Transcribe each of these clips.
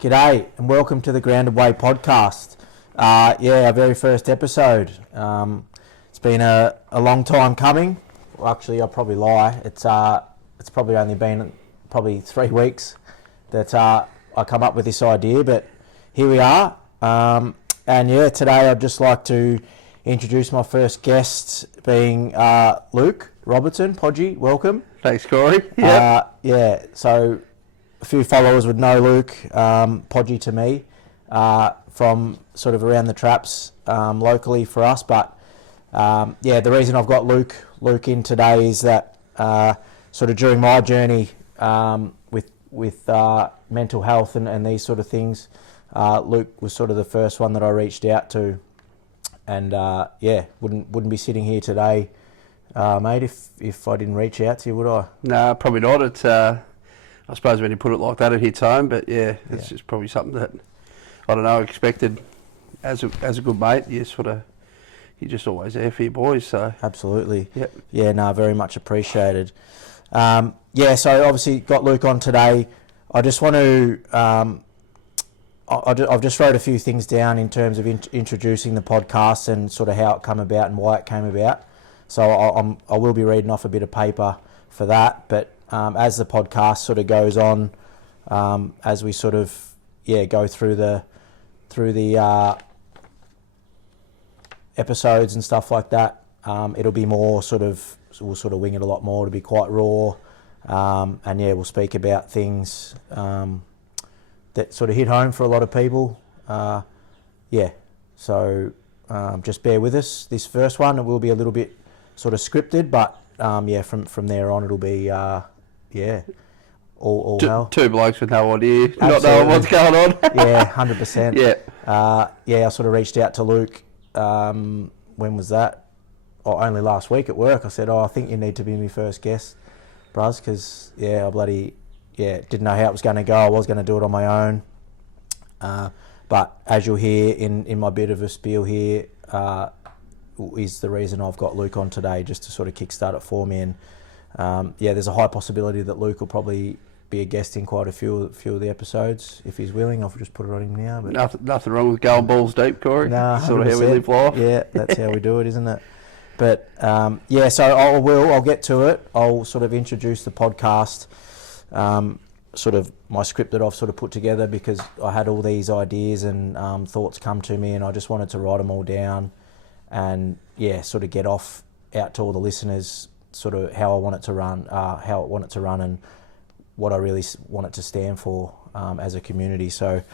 G'day and welcome to the Grounded Way podcast. Our very first episode. It's been a long time coming. Well, actually, I'll probably lie. It's probably only been 3 weeks that I come up with this idea, but here we are. Today I'd just like to introduce my first guest, being Luke Robertson. Podge, welcome. Thanks, Corey. So a few followers would know Luke, Podge to me, from sort of around the traps locally for us. But the reason I've got Luke in today is that sort of during my journey with mental health and these sort of things, Luke was sort of the first one that I reached out to, and wouldn't be sitting here today, mate, if I didn't reach out to you, would I? No, probably not. It's I suppose when you put it like that, it hits home. But it's just probably something that I don't know, expected as a good mate. You're just always there for your boys. So absolutely. Yep. Yeah, no, very much appreciated. So obviously got Luke on today. I just want to. I've just wrote a few things down in terms of introducing the podcast and sort of how it came about and why it came about. So I will be reading off a bit of paper for that. But as the podcast sort of goes on, as we sort of go through the episodes and stuff like that, it'll be more we'll sort of wing it a lot more. It'll be quite raw, we'll speak about things that sort of hit home for a lot of people. So just bear with us. This first one, it will be a little bit sort of scripted, but from there on it'll be all hell. Two blokes with no idea, Absolutely. Not knowing what's going on. 100%. I sort of reached out to Luke. When was that? Only last week at work. I said, I think you need to be my first guest, bruz, because I didn't know how it was going to go. I was going to do it on my own, but as you'll hear in my bit of a spiel here, is the reason I've got Luke on today, just to sort of kickstart it for me. And there's a high possibility that Luke will probably be a guest in quite a few of the episodes if he's willing. I'll just put it on him now. But nothing wrong with going balls deep, Corey. Nah, sort of how we live life. Yeah, that's how we do it, isn't it? But so I'll get to it. I'll sort of introduce the podcast, sort of my script that I've sort of put together, because I had all these ideas and thoughts come to me, and I just wanted to write them all down and sort of get out to all the listeners sort of how I want it to run, and what I really want it to stand for as a community. So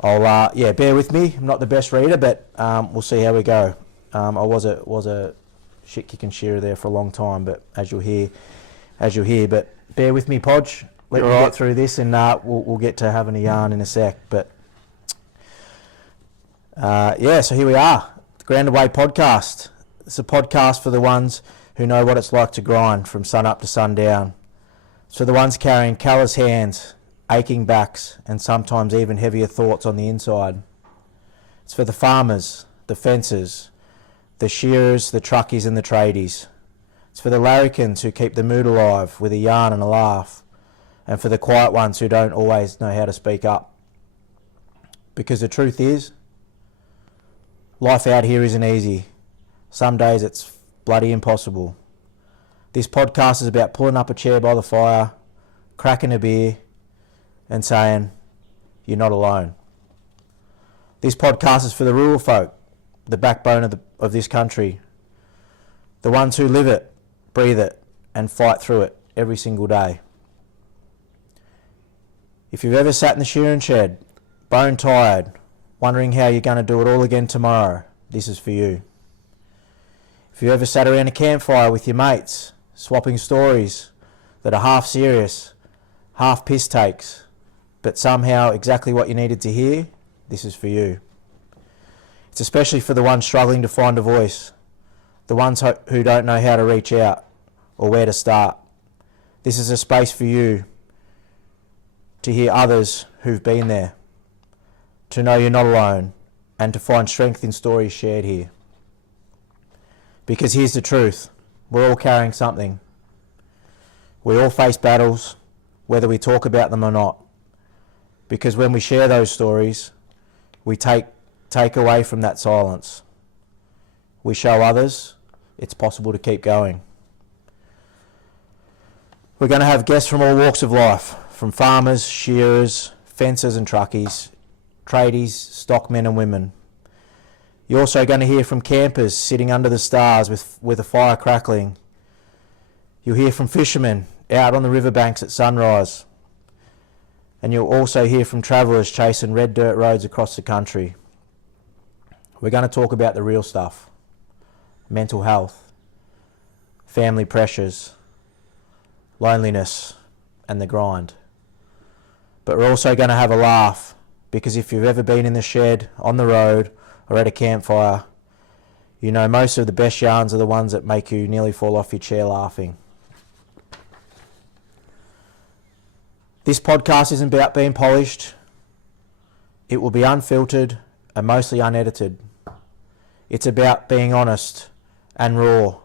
I'll bear with me. I'm not the best reader, but we'll see how we go. I was a shit kicking shearer there for a long time, but as you'll hear, but bear with me, Podge. Let me get through this, and we'll get to having a yarn in a sec. But so here we are, the Grounded Way podcast. It's a podcast for the ones who know what it's like to grind from sun up to sundown. It's for the ones carrying callous hands, aching backs, and sometimes even heavier thoughts on the inside. It's for the farmers, the fencers, the shearers, the truckies and the tradies. It's for the larrikins who keep the mood alive with a yarn and a laugh, and for the quiet ones who don't always know how to speak up. Because the truth is, life out here isn't easy. Some days it's bloody impossible. This podcast is about pulling up a chair by the fire, cracking a beer, and saying, you're not alone. This podcast is for the rural folk, the backbone of this country, the ones who live it, breathe it, and fight through it every single day. If you've ever sat in the shearing shed, bone tired, wondering how you're going to do it all again tomorrow, this is for you. If you ever sat around a campfire with your mates, swapping stories that are half serious, half piss takes, but somehow exactly what you needed to hear, this is for you. It's especially for the ones struggling to find a voice, the ones who don't know how to reach out or where to start. This is a space for you to hear others who've been there, to know you're not alone, and to find strength in stories shared here. Because here's the truth, we're all carrying something. We all face battles, whether we talk about them or not. Because when we share those stories, we take away from that silence. We show others it's possible to keep going. We're going to have guests from all walks of life, from farmers, shearers, fencers and truckies, tradies, stockmen and women. You're also going to hear from campers sitting under the stars with a fire crackling. You'll hear from fishermen out on the riverbanks at sunrise. And you'll also hear from travellers chasing red dirt roads across the country. We're going to talk about the real stuff. Mental health, family pressures, loneliness and the grind. But we're also going to have a laugh, because if you've ever been in the shed, on the road or at a campfire, you know most of the best yarns are the ones that make you nearly fall off your chair laughing. This podcast isn't about being polished. It will be unfiltered and mostly unedited. It's about being honest and raw,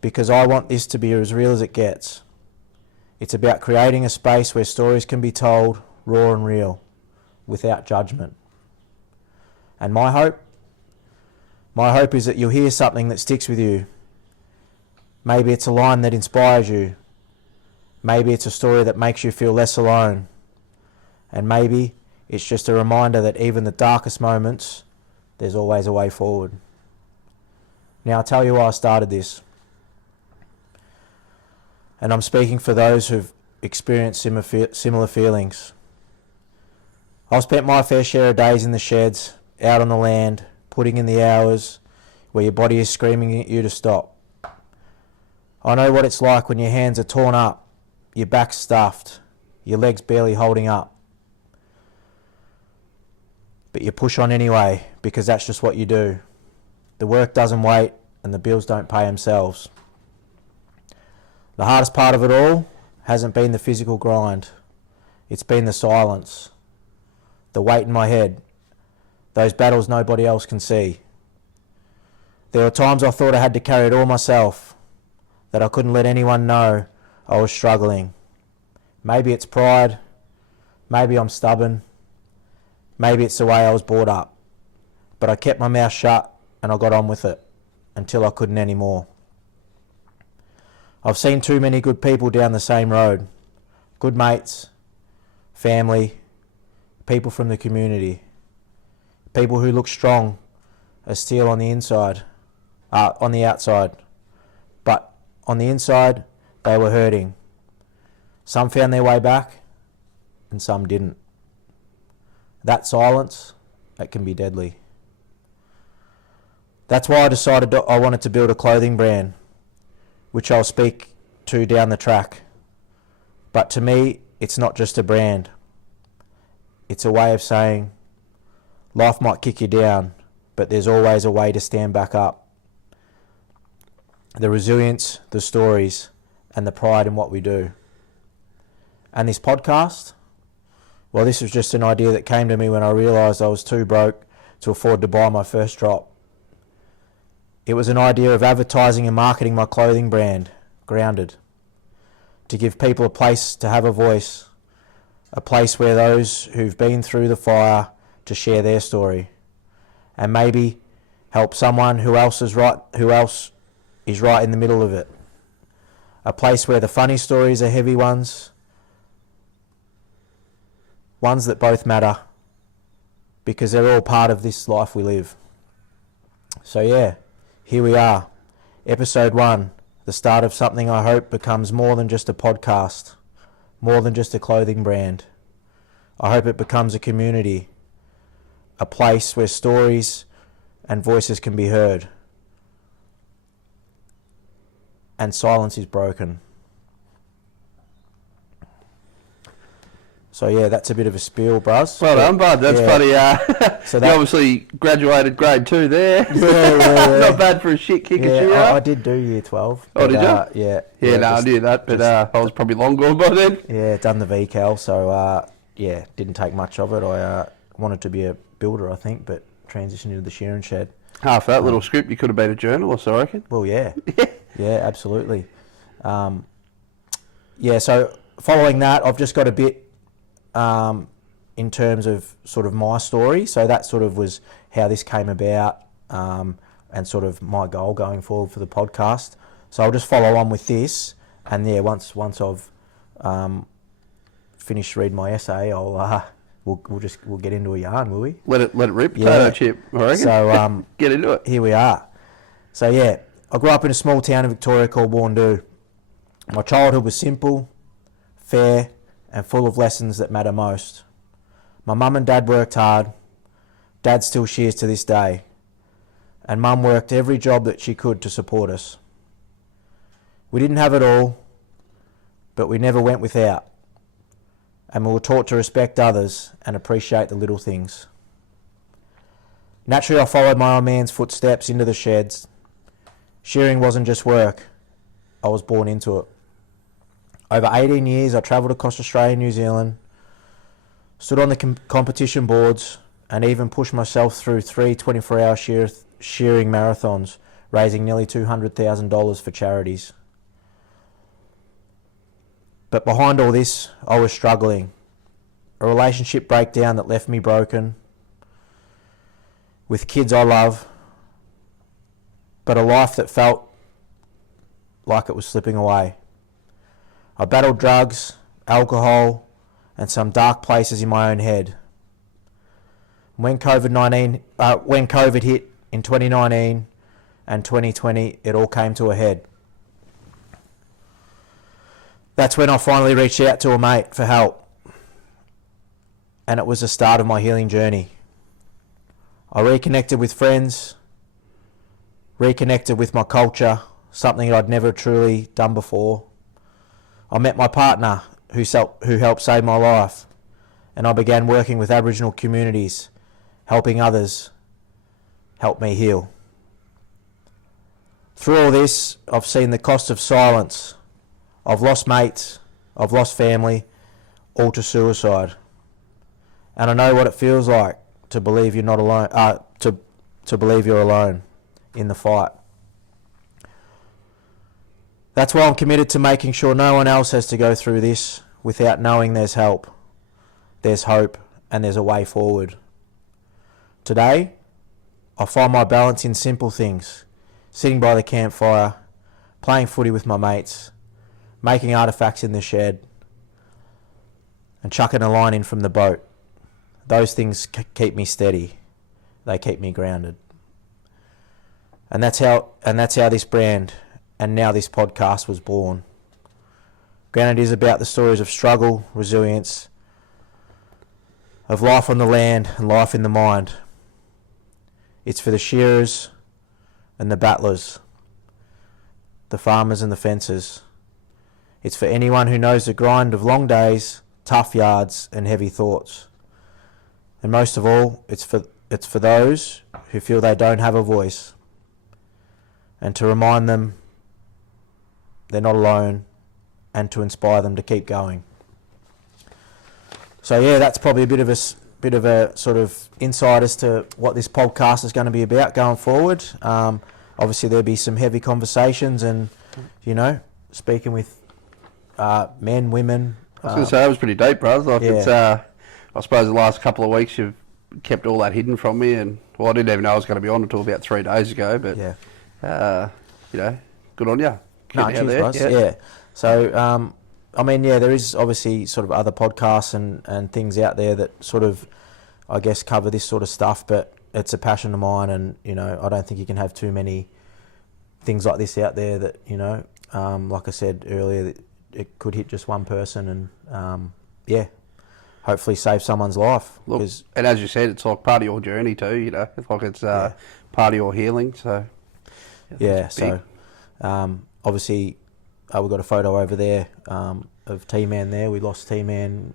because I want this to be as real as it gets. It's about creating a space where stories can be told raw and real, without judgment. And my hope is that you'll hear something that sticks with you. Maybe it's a line that inspires you. Maybe it's a story that makes you feel less alone. And maybe it's just a reminder that even the darkest moments, there's always a way forward. Now, I'll tell you why I started this. And I'm speaking for those who've experienced similar feelings. I've spent my fair share of days in the sheds, out on the land, putting in the hours where your body is screaming at you to stop. I know what it's like when your hands are torn up, your back stuffed, your legs barely holding up. But you push on anyway, because that's just what you do. The work doesn't wait and the bills don't pay themselves. The hardest part of it all hasn't been the physical grind. It's been the silence, the weight in my head, those battles nobody else can see. There were times I thought I had to carry it all myself, that I couldn't let anyone know I was struggling. Maybe it's pride, maybe I'm stubborn, maybe it's the way I was brought up. But I kept my mouth shut and I got on with it until I couldn't anymore. I've seen too many good people down the same road. Good mates, family, people from the community. People who look strong as steel on the inside, on the outside. But on the inside, they were hurting. Some found their way back and some didn't. That silence, it can be deadly. That's why I decided I wanted to build a clothing brand, which I'll speak to down the track. But to me, it's not just a brand. It's a way of saying, life might kick you down, but there's always a way to stand back up. The resilience, the stories, and the pride in what we do. And this podcast, well, this was just an idea that came to me when I realised I was too broke to afford to buy my first drop. It was an idea of advertising and marketing my clothing brand, Grounded, to give people a place to have a voice, a place where those who've been through the fire to share their story, and maybe help someone who else is right in the middle of it. A place where the funny stories are heavy ones that both matter, because they're all part of this life we live. So yeah, here we are, episode 1, the start of something I hope becomes more than just a podcast, more than just a clothing brand. I hope it becomes a community, a place where stories and voices can be heard, and silence is broken. So yeah, that's a bit of a spiel, Bruz. Well done, bud. That's funny. So you obviously graduated grade 2 there. Yeah. Not bad for a shit kicker. Yeah, I did do year 12. Oh, did you? Yeah. Yeah, no, I knew that, but I was probably long gone by then. Yeah, done the VCAL, so didn't take much of it. I wanted to be a builder, I think, but transitioned into the shearing shed. Half that little script, you could have been a journalist, I reckon. Well, yeah. Yeah, absolutely. So following that, I've just got a bit in terms of sort of my story. So that sort of was how this came about, and sort of my goal going forward for the podcast. So I'll just follow on with this, and yeah, once I've finished reading my essay, we'll get into a yarn, will we? Let it rip, potato chip, I reckon. So get into it. Here we are. So yeah, I grew up in a small town in Victoria called Warndoo. My childhood was simple, fair, and full of lessons that matter most. My mum and dad worked hard. Dad still shears to this day. And mum worked every job that she could to support us. We didn't have it all, but we never went without. And we were taught to respect others and appreciate the little things. Naturally, I followed my old man's footsteps into the sheds. Shearing wasn't just work. I was born into it. Over 18 years, I travelled across Australia and New Zealand, stood on the competition boards, and even pushed myself through 3 24-hour shearing marathons, raising nearly $200,000 for charities. But behind all this, I was struggling. A relationship breakdown that left me broken, with kids I love, but a life that felt like it was slipping away. I battled drugs, alcohol, and some dark places in my own head. When COVID hit in 2019 and 2020, it all came to a head. That's when I finally reached out to a mate for help, and it was the start of my healing journey. I reconnected with friends, reconnected with my culture, something I'd never truly done before. I met my partner who helped save my life, and I began working with Aboriginal communities, helping others help me heal. Through all this, I've seen the cost of silence. I've lost mates, I've lost family, all to suicide. And I know what it feels like to believe you're not alone, to believe you're alone in the fight. That's why I'm committed to making sure no one else has to go through this without knowing there's help, there's hope, and there's a way forward. Today, I find my balance in simple things: sitting by the campfire, playing footy with my mates, making artefacts in the shed, and chucking a line in from the boat. Those things keep me steady. They keep me grounded. And that's how this brand and now this podcast was born. Grounded is about the stories of struggle, resilience, of life on the land and life in the mind. It's for the shearers and the battlers, the farmers and the fencers. It's for anyone who knows the grind of long days, tough yards and heavy thoughts. And most of all, it's for those who feel they don't have a voice, and to remind them they're not alone, and to inspire them to keep going. So yeah, that's probably a bit of a sort of insight as to what this podcast is going to be about going forward. Obviously there'll be some heavy conversations, and speaking with men, women. I was going to say, that was pretty deep, bro. Like, yeah. It's I suppose the last couple of weeks you've kept all that hidden from me, and I didn't even know I was going to be on until about 3 days ago. But good on you. No, cheers, guys. Yeah. So there is obviously sort of other podcasts and things out there that sort of, I guess, cover this sort of stuff, but it's a passion of mine, and I don't think you can have too many things like this out there that like I said earlier, it could hit just one person, and hopefully save someo's life. Look, and as you said, it's like part of your journey too. It's like it's part of your healing. So obviously we've got a photo over there of T-Man there. We lost T-Man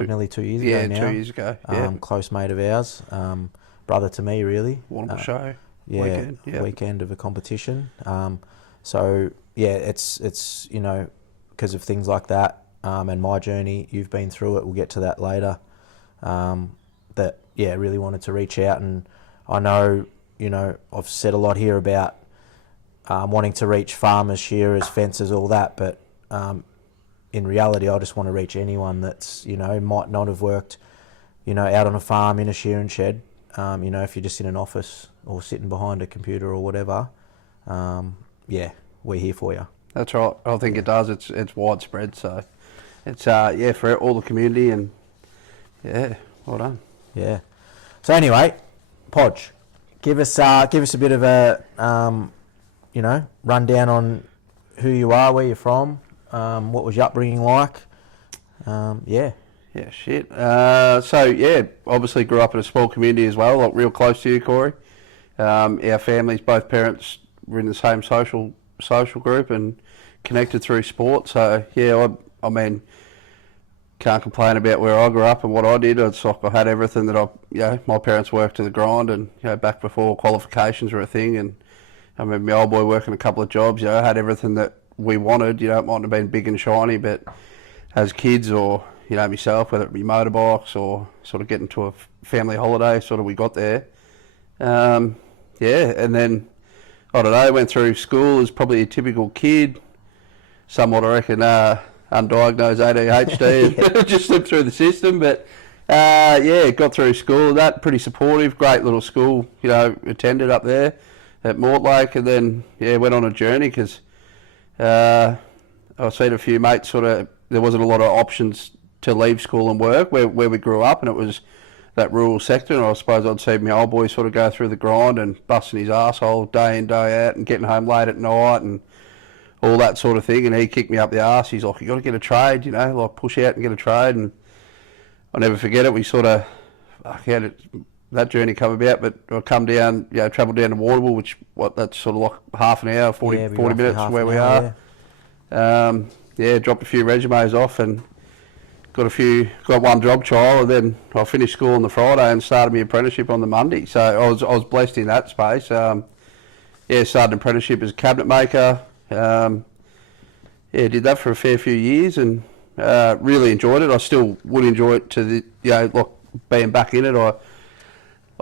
nearly 2 years ago now. 2 years ago. Close mate of ours, brother to me, really. Wonderful show. Weekend of a competition. It's because of things like that. And my journey, you've been through it, we'll get to that later, really wanted to reach out. And I know, I've said a lot here about wanting to reach farmers, shearers, fencers, all that, but in reality, I just want to reach anyone that's, might not have worked, out on a farm in a shearing shed. If you're just in an office or sitting behind a computer or whatever, we're here for you. That's right. I think it does. It's widespread. So it's for all the community, and well done. Yeah. So anyway, Podge, give us a bit of a rundown on who you are, where you're from, what was your upbringing like. Yeah, shit. Obviously grew up in a small community as well, like real close to you, Corey. Our families, both parents were in the same social group and connected through sport. So I mean, can't complain about where I grew up and what I did. It's like I had everything that my parents worked to the grind, and back before qualifications were a thing. And I remember my old boy working a couple of jobs. I had everything that we wanted. It mightn't have been big and shiny, but as kids, or myself, whether it be motorbikes or sort of getting to a family holiday, sort of we got there. And then I don't know, went through school as probably a typical kid, somewhat I reckon undiagnosed ADHD, just slipped through the system, but got through school, that pretty supportive, great little school, attended up there at Mortlake, and then went on a journey because I seen a few mates there wasn't a lot of options to leave school and work where we grew up, and it was that rural sector, and I suppose I'd see my old boy sort of go through the grind and busting his arsehole day in, day out, and getting home late at night and all that sort of thing, and he kicked me up the arse. He's like, you got to get a trade, like push out and get a trade. And I'll never forget it. We sort of had that journey come about, but I come down, travel down to Warrnambool, which that's sort of like half an hour, 40 minutes from where we are. Dropped a few resumes off and got one job trial, and then I finished school on the Friday and started my apprenticeship on the Monday. So I was blessed in that space. Started an apprenticeship as a cabinet maker. Did that for a fair few years and really enjoyed it. I still would enjoy it to like being back in it. I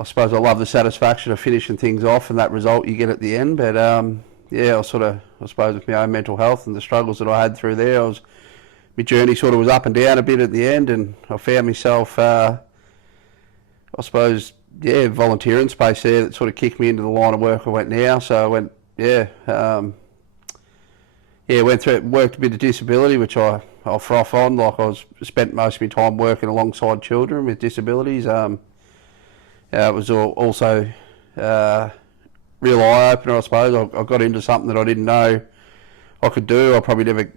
suppose I love the satisfaction of finishing things off and that result you get at the end. But I suppose with my own mental health and the struggles that I had through there, my journey sort of was up and down a bit at the end, and I found myself, volunteering space there that sort of kicked me into the line of work I went now. So I went, went through it, worked a bit of disability, which I'll froth on. Like spent most of my time working alongside children with disabilities. It was also real eye opener, I suppose. I got into something that I didn't know I could do. I probably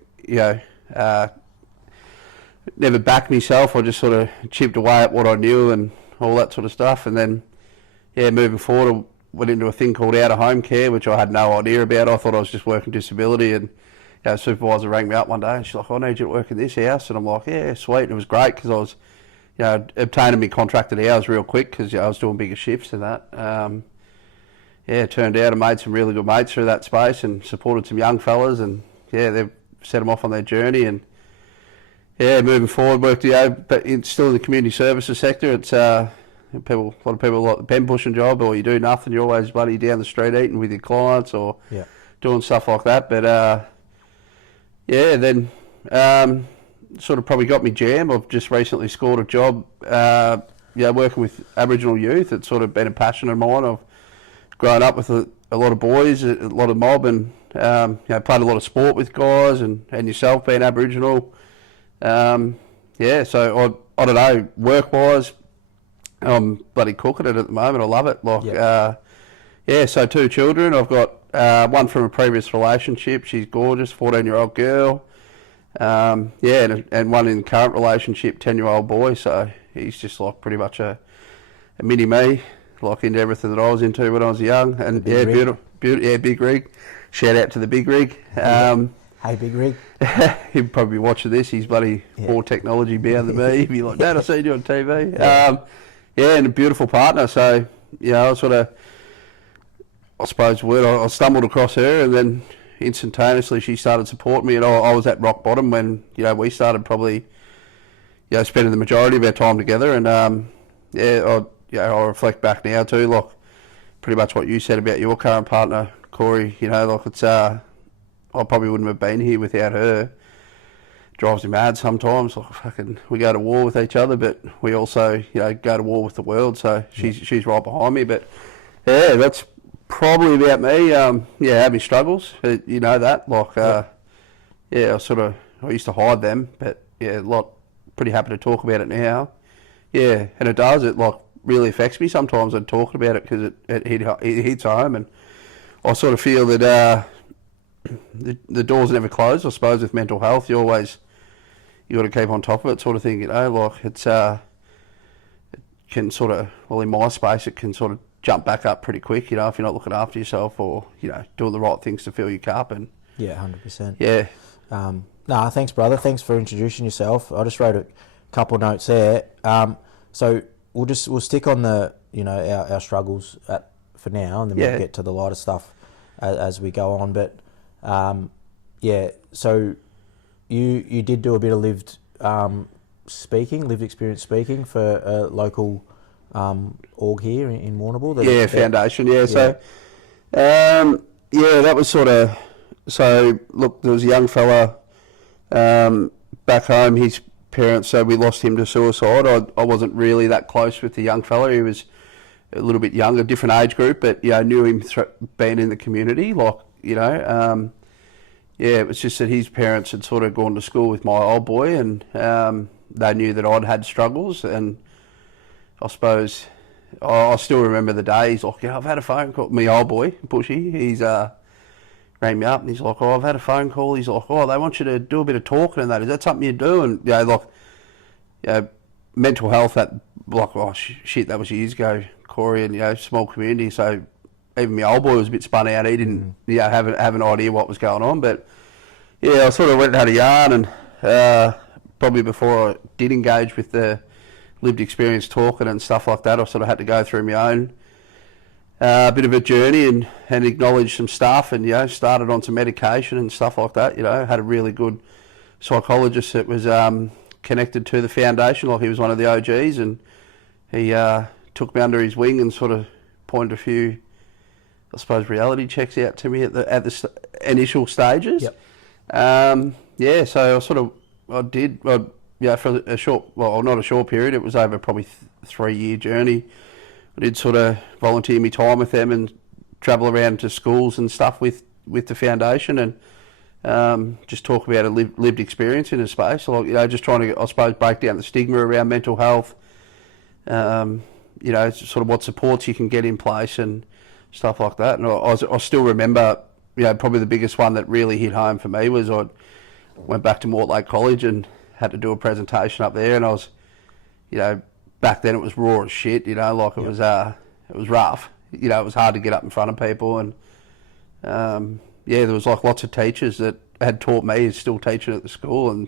never backed myself. I just sort of chipped away at what I knew and all that sort of stuff. And then, moving forward, I went into a thing called out-of-home care, which I had no idea about. I thought I was just working disability, and the supervisor rang me up one day and she's like, I need you to work in this house. And I'm like, yeah, sweet. And it was great because I was, obtaining me contracted hours real quick because I was doing bigger shifts and that. It turned out I made some really good mates through that space and supported some young fellas, and they've set them off on their journey. And moving forward, worked but still in the community services sector. It's a lot of people like the pen pushing job, or you do nothing. You're always bloody down the street eating with your clients or doing stuff like that. But then sort of probably got me jam. I've just recently scored a job, working with Aboriginal youth. It's sort of been a passion of mine. I've grown up with a lot of boys, a lot of mob, and played a lot of sport with guys, and yourself being Aboriginal. So I don't know, work-wise, I'm bloody cooking it at the moment. I love it. So 2 children. I've got one from a previous relationship. She's gorgeous, 14-year-old girl. And one in the current relationship, 10-year-old boy. So he's just like pretty much a mini me, like into everything that I was into when I was young. And beautiful, big rig. Shout out to the big rig. Hey, big rig. He'll probably be watching this. He's bloody more technology bound than me. He'd be like, Dad, I seen you on TV. And a beautiful partner. So, I sort of, I suppose, I stumbled across her, and then instantaneously she started supporting me. And I was at rock bottom when, we started probably, spending the majority of our time together. And, I reflect back now too, like pretty much what you said about your current partner, Corey. It's, I probably wouldn't have been here without her drives him mad sometimes. Like fucking, we go to war with each other, but we also, go to war with the world. So she's right behind me. But yeah, that's probably about me. Having struggles, you know that. Like, I used to hide them, but pretty happy to talk about it now. Yeah, and it does. It like really affects me sometimes. I'm talking about it because it hits home, and I sort of feel that the door's never closed. I suppose with mental health, you got to keep on top of it, sort of thing. Like it's it can sort of, well, in my space, it can sort of jump back up pretty quick. If you're not looking after yourself or doing the right things to fill your cup. And 100%. Yeah. Thanks, brother. Thanks for introducing yourself. I just wrote a couple of notes there. So we'll stick on the our struggles for now, and then we'll get to the lighter stuff as we go on. But so you did do a bit of lived experience speaking for a local org here in Warrnambool. Foundation. So that was sort of. So look, there was a young fella back home. His parents, so we lost him to suicide. I wasn't really that close with the young fella. He was a little bit younger, different age group, but knew him being in the community. Like it was just that his parents had sort of gone to school with my old boy, and they knew that I'd had struggles. And I suppose I still remember the day. He's like, I've had a phone call. My old boy, Bushy, he's rang me up and he's like, I've had a phone call. He's like, they want you to do a bit of talking and that. Is that something you do? And mental health, that shit, that was years ago, Corey, and small community. So even my old boy was a bit spun out. He didn't have an idea what was going on. But I sort of went and had a yarn, and probably before I did engage with the lived experience talking and stuff like that, I sort of had to go through my own bit of a journey and acknowledge some stuff, and started on some medication and stuff like that. Had a really good psychologist that was connected to the foundation, like he was one of the OGs, and he took me under his wing and sort of pointed a few, I suppose, reality checks out to me at the initial stages. Yep. So I did for a short, well, not a short period. It was over probably 3-year journey. I did sort of volunteer my time with them and travel around to schools and stuff with the foundation, and just talk about a lived experience in a space. Like, just trying to, I suppose, break down the stigma around mental health. Sort of what supports you can get in place and stuff like that. And I still remember, probably the biggest one that really hit home for me was I went back to Mortlake College and had to do a presentation up there, and I was, back then it was raw as shit, it was rough. It was hard to get up in front of people, and there was like lots of teachers that had taught me and still teaching at the school, and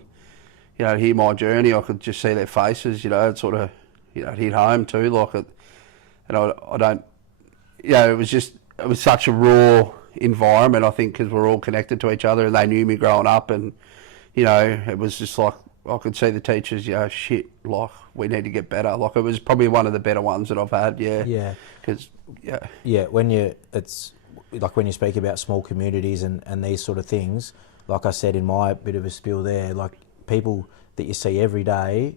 hear my journey, I could just see their faces, it sort of, it hit home too, and I don't, it was such a raw environment, I think, because we're all connected to each other, and they knew me growing up, and it was just like, I could see the teachers, shit, like, we need to get better. Like, it was probably one of the better ones that I've had, Because, it's like when you speak about small communities and these sort of things, like I said in my bit of a spiel there, like, people that you see every day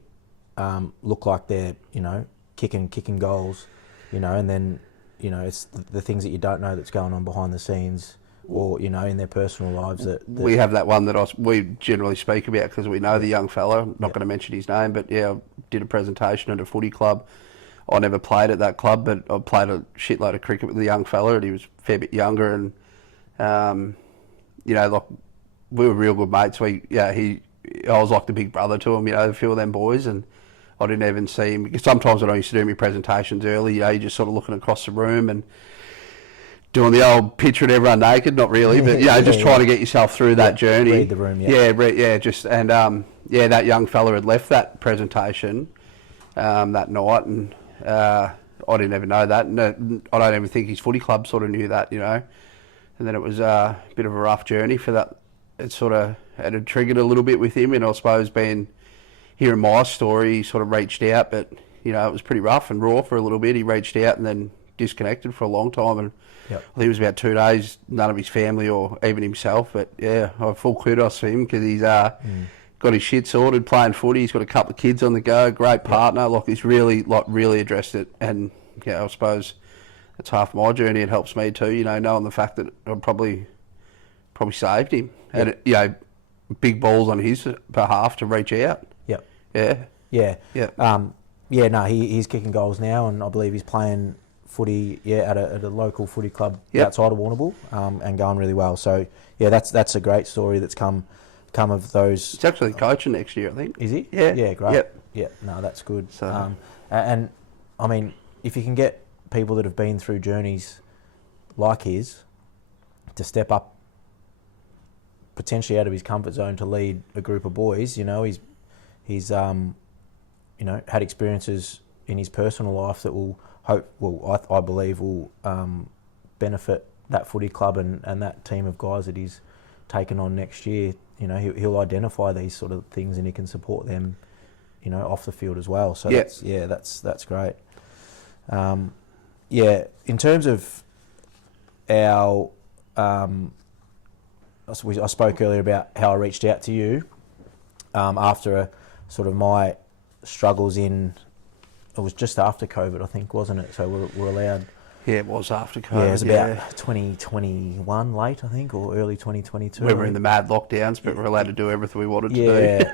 look like they're, kicking goals, and then, it's the things that you don't know that's going on behind the scenes, or in their personal lives that we have that one that we generally speak about because we know the young fella. I'm not going to mention his name, but I did a presentation at a footy club. I never played at that club, but I played a shitload of cricket with the young fella, and he was a fair bit younger, and like, we were real good mates. I was like the big brother to him, a few of them boys, and I didn't even see him, because sometimes when I used to do my presentations early, you're just sort of looking across the room and doing the old picture of everyone naked, not really, but just trying to get yourself through that journey. Read the room, that young fella had left that presentation that night, and I didn't even know that, and I don't even think his footy club sort of knew that, and then it was a bit of a rough journey for that. It had triggered a little bit with him, and I suppose hearing my story, he sort of reached out, but it was pretty rough and raw for a little bit. He reached out and then disconnected for a long time, and I think it was about 2 days, none of his family or even himself, but I have full kudos to him, because got his shit sorted, playing footy. He's got a couple of kids on the go. Great partner. Like he's really addressed it. And yeah, I suppose it's half my journey. It helps me too. You know, knowing the fact that I probably saved him, and you know, big balls on his behalf to reach out. Yep. Yeah. Yeah. Yeah. No, he's kicking goals now, and I believe he's playing footy at a local footy club outside of Warrnambool, and going really well. So yeah, that's a great story that's come of those. He's actually coaching next year, I think. Is he? Yeah. Yeah, great. Yep. Yeah, no, that's good. So. And I mean, if you can get people that have been through journeys like his to step up potentially out of his comfort zone to lead a group of boys, you know, he's you know, had experiences in his personal life that I believe will benefit that footy club and that team of guys that he's taken on next year. You know, he'll identify these sort of things and he can support them, you know, off the field as well. So that's great. In terms of our, I spoke earlier about how I reached out to you after a sort of my struggles it was just after COVID, I think, wasn't it? So we're allowed. Yeah, it was after COVID. Yeah, it was about 2021 late, I think, or early 2022. We were in the mad lockdowns, but we're allowed to do everything we wanted to do.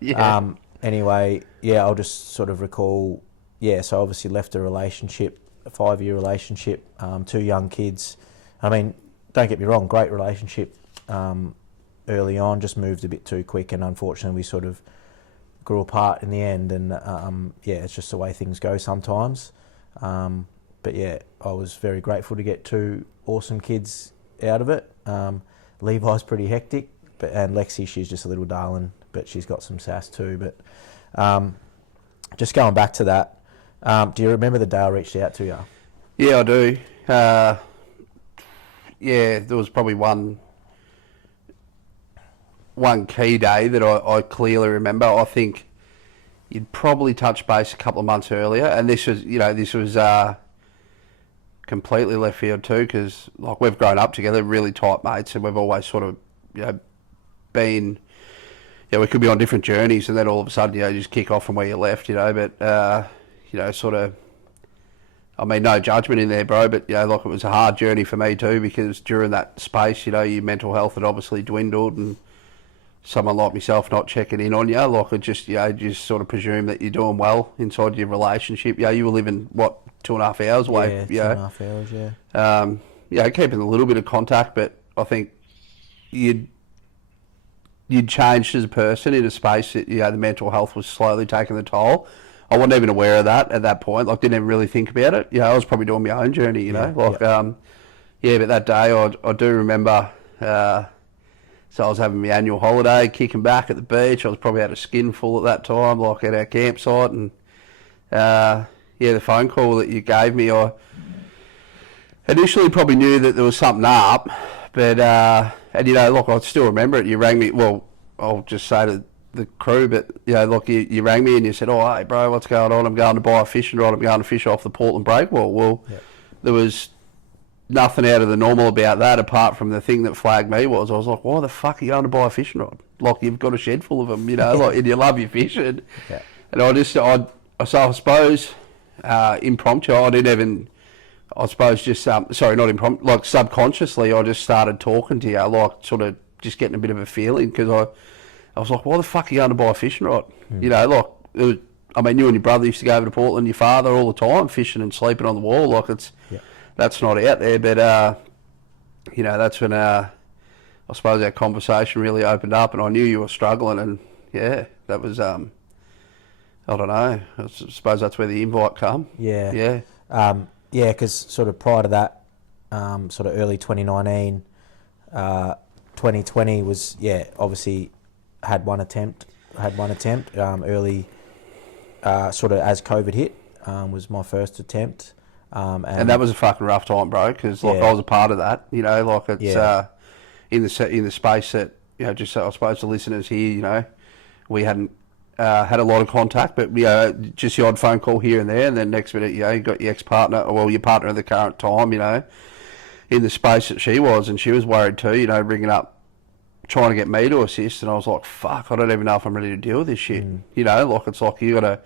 Yeah. Anyway, I'll just sort of recall. Yeah, so obviously left a relationship, a 5-year relationship, 2 young kids. I mean, don't get me wrong, great relationship early on, just moved a bit too quick, and unfortunately we sort of grew apart in the end. And it's just the way things go sometimes. But yeah, I was very grateful to get 2 awesome kids out of it. Levi's pretty hectic, and Lexi, she's just a little darling, but she's got some sass too. But just going back to that, do you remember the day I reached out to you? Yeah, I do. There was probably one key day that I clearly remember. I think you'd probably touched base a couple of months earlier, and this was completely left field too, because like we've grown up together, really tight mates, and we've always sort of been. We could be on different journeys, and then all of a sudden, you just kick off from where you left, But sort of, I mean, no judgment in there, bro. But like it was a hard journey for me too, because during that space, your mental health had obviously dwindled, and someone like myself not checking in on you, like it just, just sort of presume that you're doing well inside your relationship. You were living 2.5 hours away. Yeah, 2.5 hours. Keeping a little bit of contact, but I think you'd changed as a person in a space that the mental health was slowly taking the toll. I wasn't even aware of that at that point. Like, didn't even really think about it. I was probably doing my own journey. But that day I do remember. So I was having my annual holiday, kicking back at the beach. I was probably had a skinful at that time, like at our campsite, and the phone call that you gave me, I initially probably knew that there was something up, but I still remember it. You rang me. Well, I'll just say to the crew, but you rang me and you said, "Oh, hey, bro, what's going on? I'm going to buy a fishing rod. I'm going to fish off the Portland Breakwall." Well, there was nothing out of the normal about that, apart from the thing that flagged me was I was like, why the fuck are you going to buy a fishing rod? Like, you've got a shed full of them, and you love your fishing. Yeah. And I suppose impromptu, I didn't even, I suppose just, not impromptu, like subconsciously I just started talking to you, like sort of just getting a bit of a feeling, because I was like, why the fuck are you going to buy a fishing rod? It was, I mean, you and your brother used to go over to Portland, your father all the time, fishing and sleeping on the wall, like that's not out there, but that's when I suppose our conversation really opened up, and I knew you were struggling, and that was I don't know. I suppose that's where the invite come. Yeah. Because sort of prior to that, sort of early 2019, 2020 was obviously had one attempt early, sort of as COVID hit, was my first attempt. And that was a fucking rough time, bro, because I was a part of that, like it's in the space that, just I suppose the listeners here, we hadn't had a lot of contact, but, just the odd phone call here and there, and then next minute, you got your ex-partner, well, your partner at the current time, in the space that she was, and she was worried too, ringing up trying to get me to assist, and I was like, fuck, I don't even know if I'm ready to deal with this shit. You know, like it's like you got to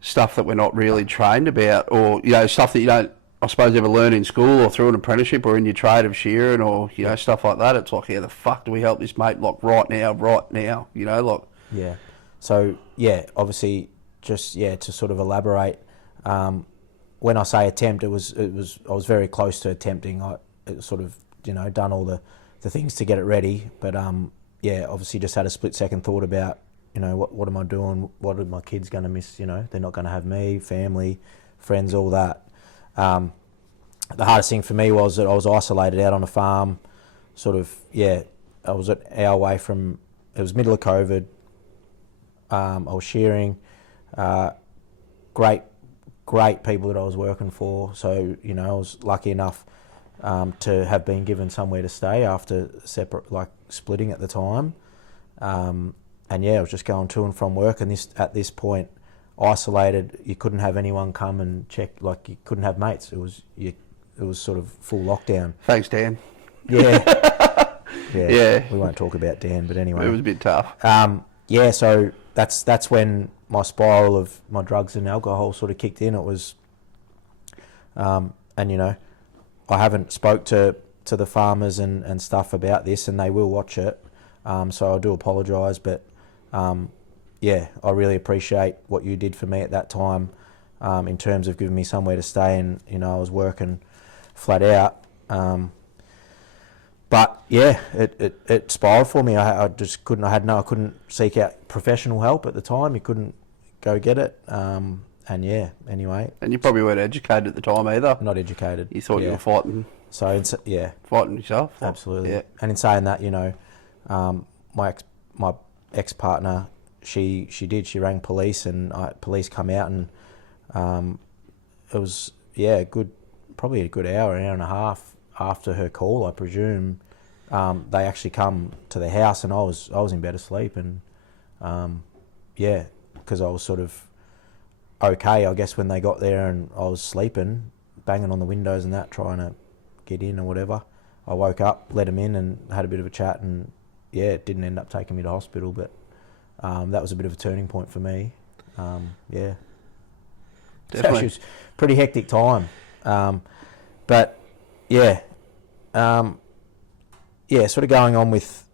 stuff that we're not really trained about, or you know, stuff that you don't, I suppose, ever learn in school or through an apprenticeship or in your trade of shearing or you know stuff like that. It's like, how the fuck do we help this mate like right now? You know, like yeah. So yeah, obviously, just to sort of elaborate. When I say attempt, it was I was very close to attempting. I sort of done all the things to get it ready, but obviously just had a split second thought about what am I doing? What are my kids going to miss? They're not going to have me, family, friends, all that. The hardest thing for me was that I was isolated out on a farm. Sort of I was an hour away from. It was middle of COVID. I was shearing. Great people that I was working for. So I was lucky enough to have been given somewhere to stay after splitting at the time. And I was just going to and from work, and at this point, isolated. You couldn't have anyone come and check. Like you couldn't have mates. It was sort of full lockdown. Thanks, Dan. Yeah. Yeah. We won't talk about Dan, but anyway, it was a bit tough. So that's when my spiral of my drugs and alcohol sort of kicked in. It was, and I haven't spoke to the farmers and stuff about this, and they will watch it. So I do apologise, but I really appreciate what you did for me at that time, in terms of giving me somewhere to stay, and I was working flat out. But it spiraled for me. I just couldn't. I couldn't seek out professional help at the time. You couldn't go get it. Anyway. And you probably weren't educated at the time either. Not educated. You thought you were fighting. So fighting yourself. Absolutely. Yeah. And in saying that, my ex partner, she rang police, and police come out, and it was probably a good hour and a half after her call, I presume. They actually come to the house, and I was in bed asleep, and because I was sort of okay, I guess, when they got there, and I was sleeping, banging on the windows and that, trying to get in or whatever. I woke up, let them in, and had a bit of a chat, and it didn't end up taking me to hospital, but that was a bit of a turning point for me. Definitely. So it was a pretty hectic time. But sort of going on with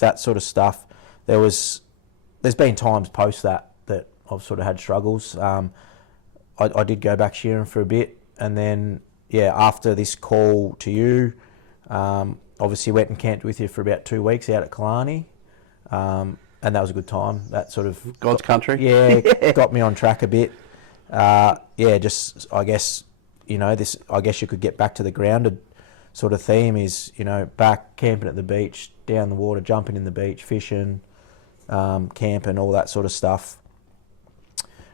that sort of stuff, there's been times post that I've sort of had struggles. I did go back shearing for a bit, and then after this call to you, obviously went and camped with you for about 2 weeks out at Killarney, and that was a good time. That sort of God's country. Got me on track a bit. Just I guess this. I guess you could get back to the grounded sort of theme is back camping at the beach, down the water, jumping in the beach, fishing, camping, all that sort of stuff.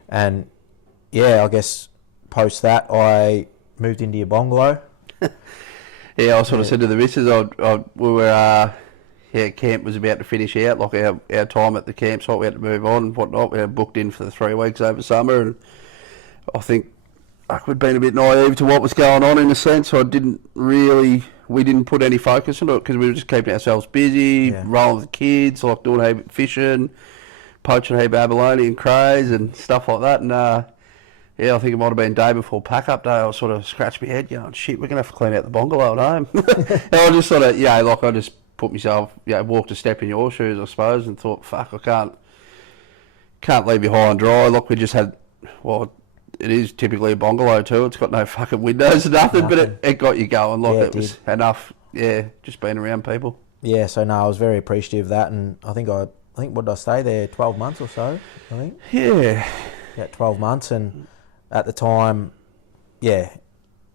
And I guess post that I moved into your bungalow. I sort of said to the missus, we were, camp was about to finish out, like our time at the campsite, we had to move on and whatnot. We had booked in for the 3 weeks over summer, and I think we'd been a bit naive to what was going on in a sense, so we didn't put any focus on it, because we were just keeping ourselves busy, rolling with the kids, like doing a heap of fishing, poaching a heap of abalone and crays and stuff like that, and I think it might have been day before pack-up day, I sort of scratched my head, going, shit, we're going to have to clean out the bungalow at home. And I just sort of, I just put myself, walked a step in your shoes, I suppose, and thought, fuck, I can't leave you high and dry. Look, we just had, it is typically a bungalow too. It's got no fucking windows or nothing. But it got you going. Like it was enough, just being around people. Yeah, so no, I was very appreciative of that, and I think what did I stay there, 12 months or so, I think? Yeah. 12 months, and at the time,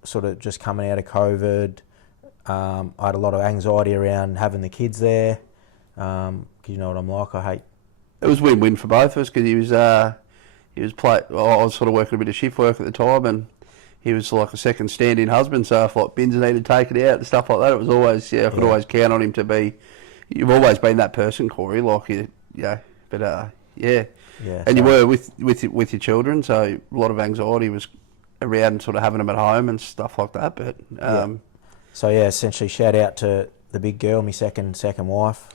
sort of just coming out of COVID, I had a lot of anxiety around having the kids there, because you know what I'm like, I hate... It was win-win for both of us, because I was sort of working a bit of shift work at the time, and he was like a second stand-in husband, so if like bins needed taken out and stuff like that, it was always, I could always count on him to be... You've always been that person, Corey, like, but and you were with your children, so a lot of anxiety was around sort of having them at home and stuff like that, but... So essentially shout out to the big girl, my second wife.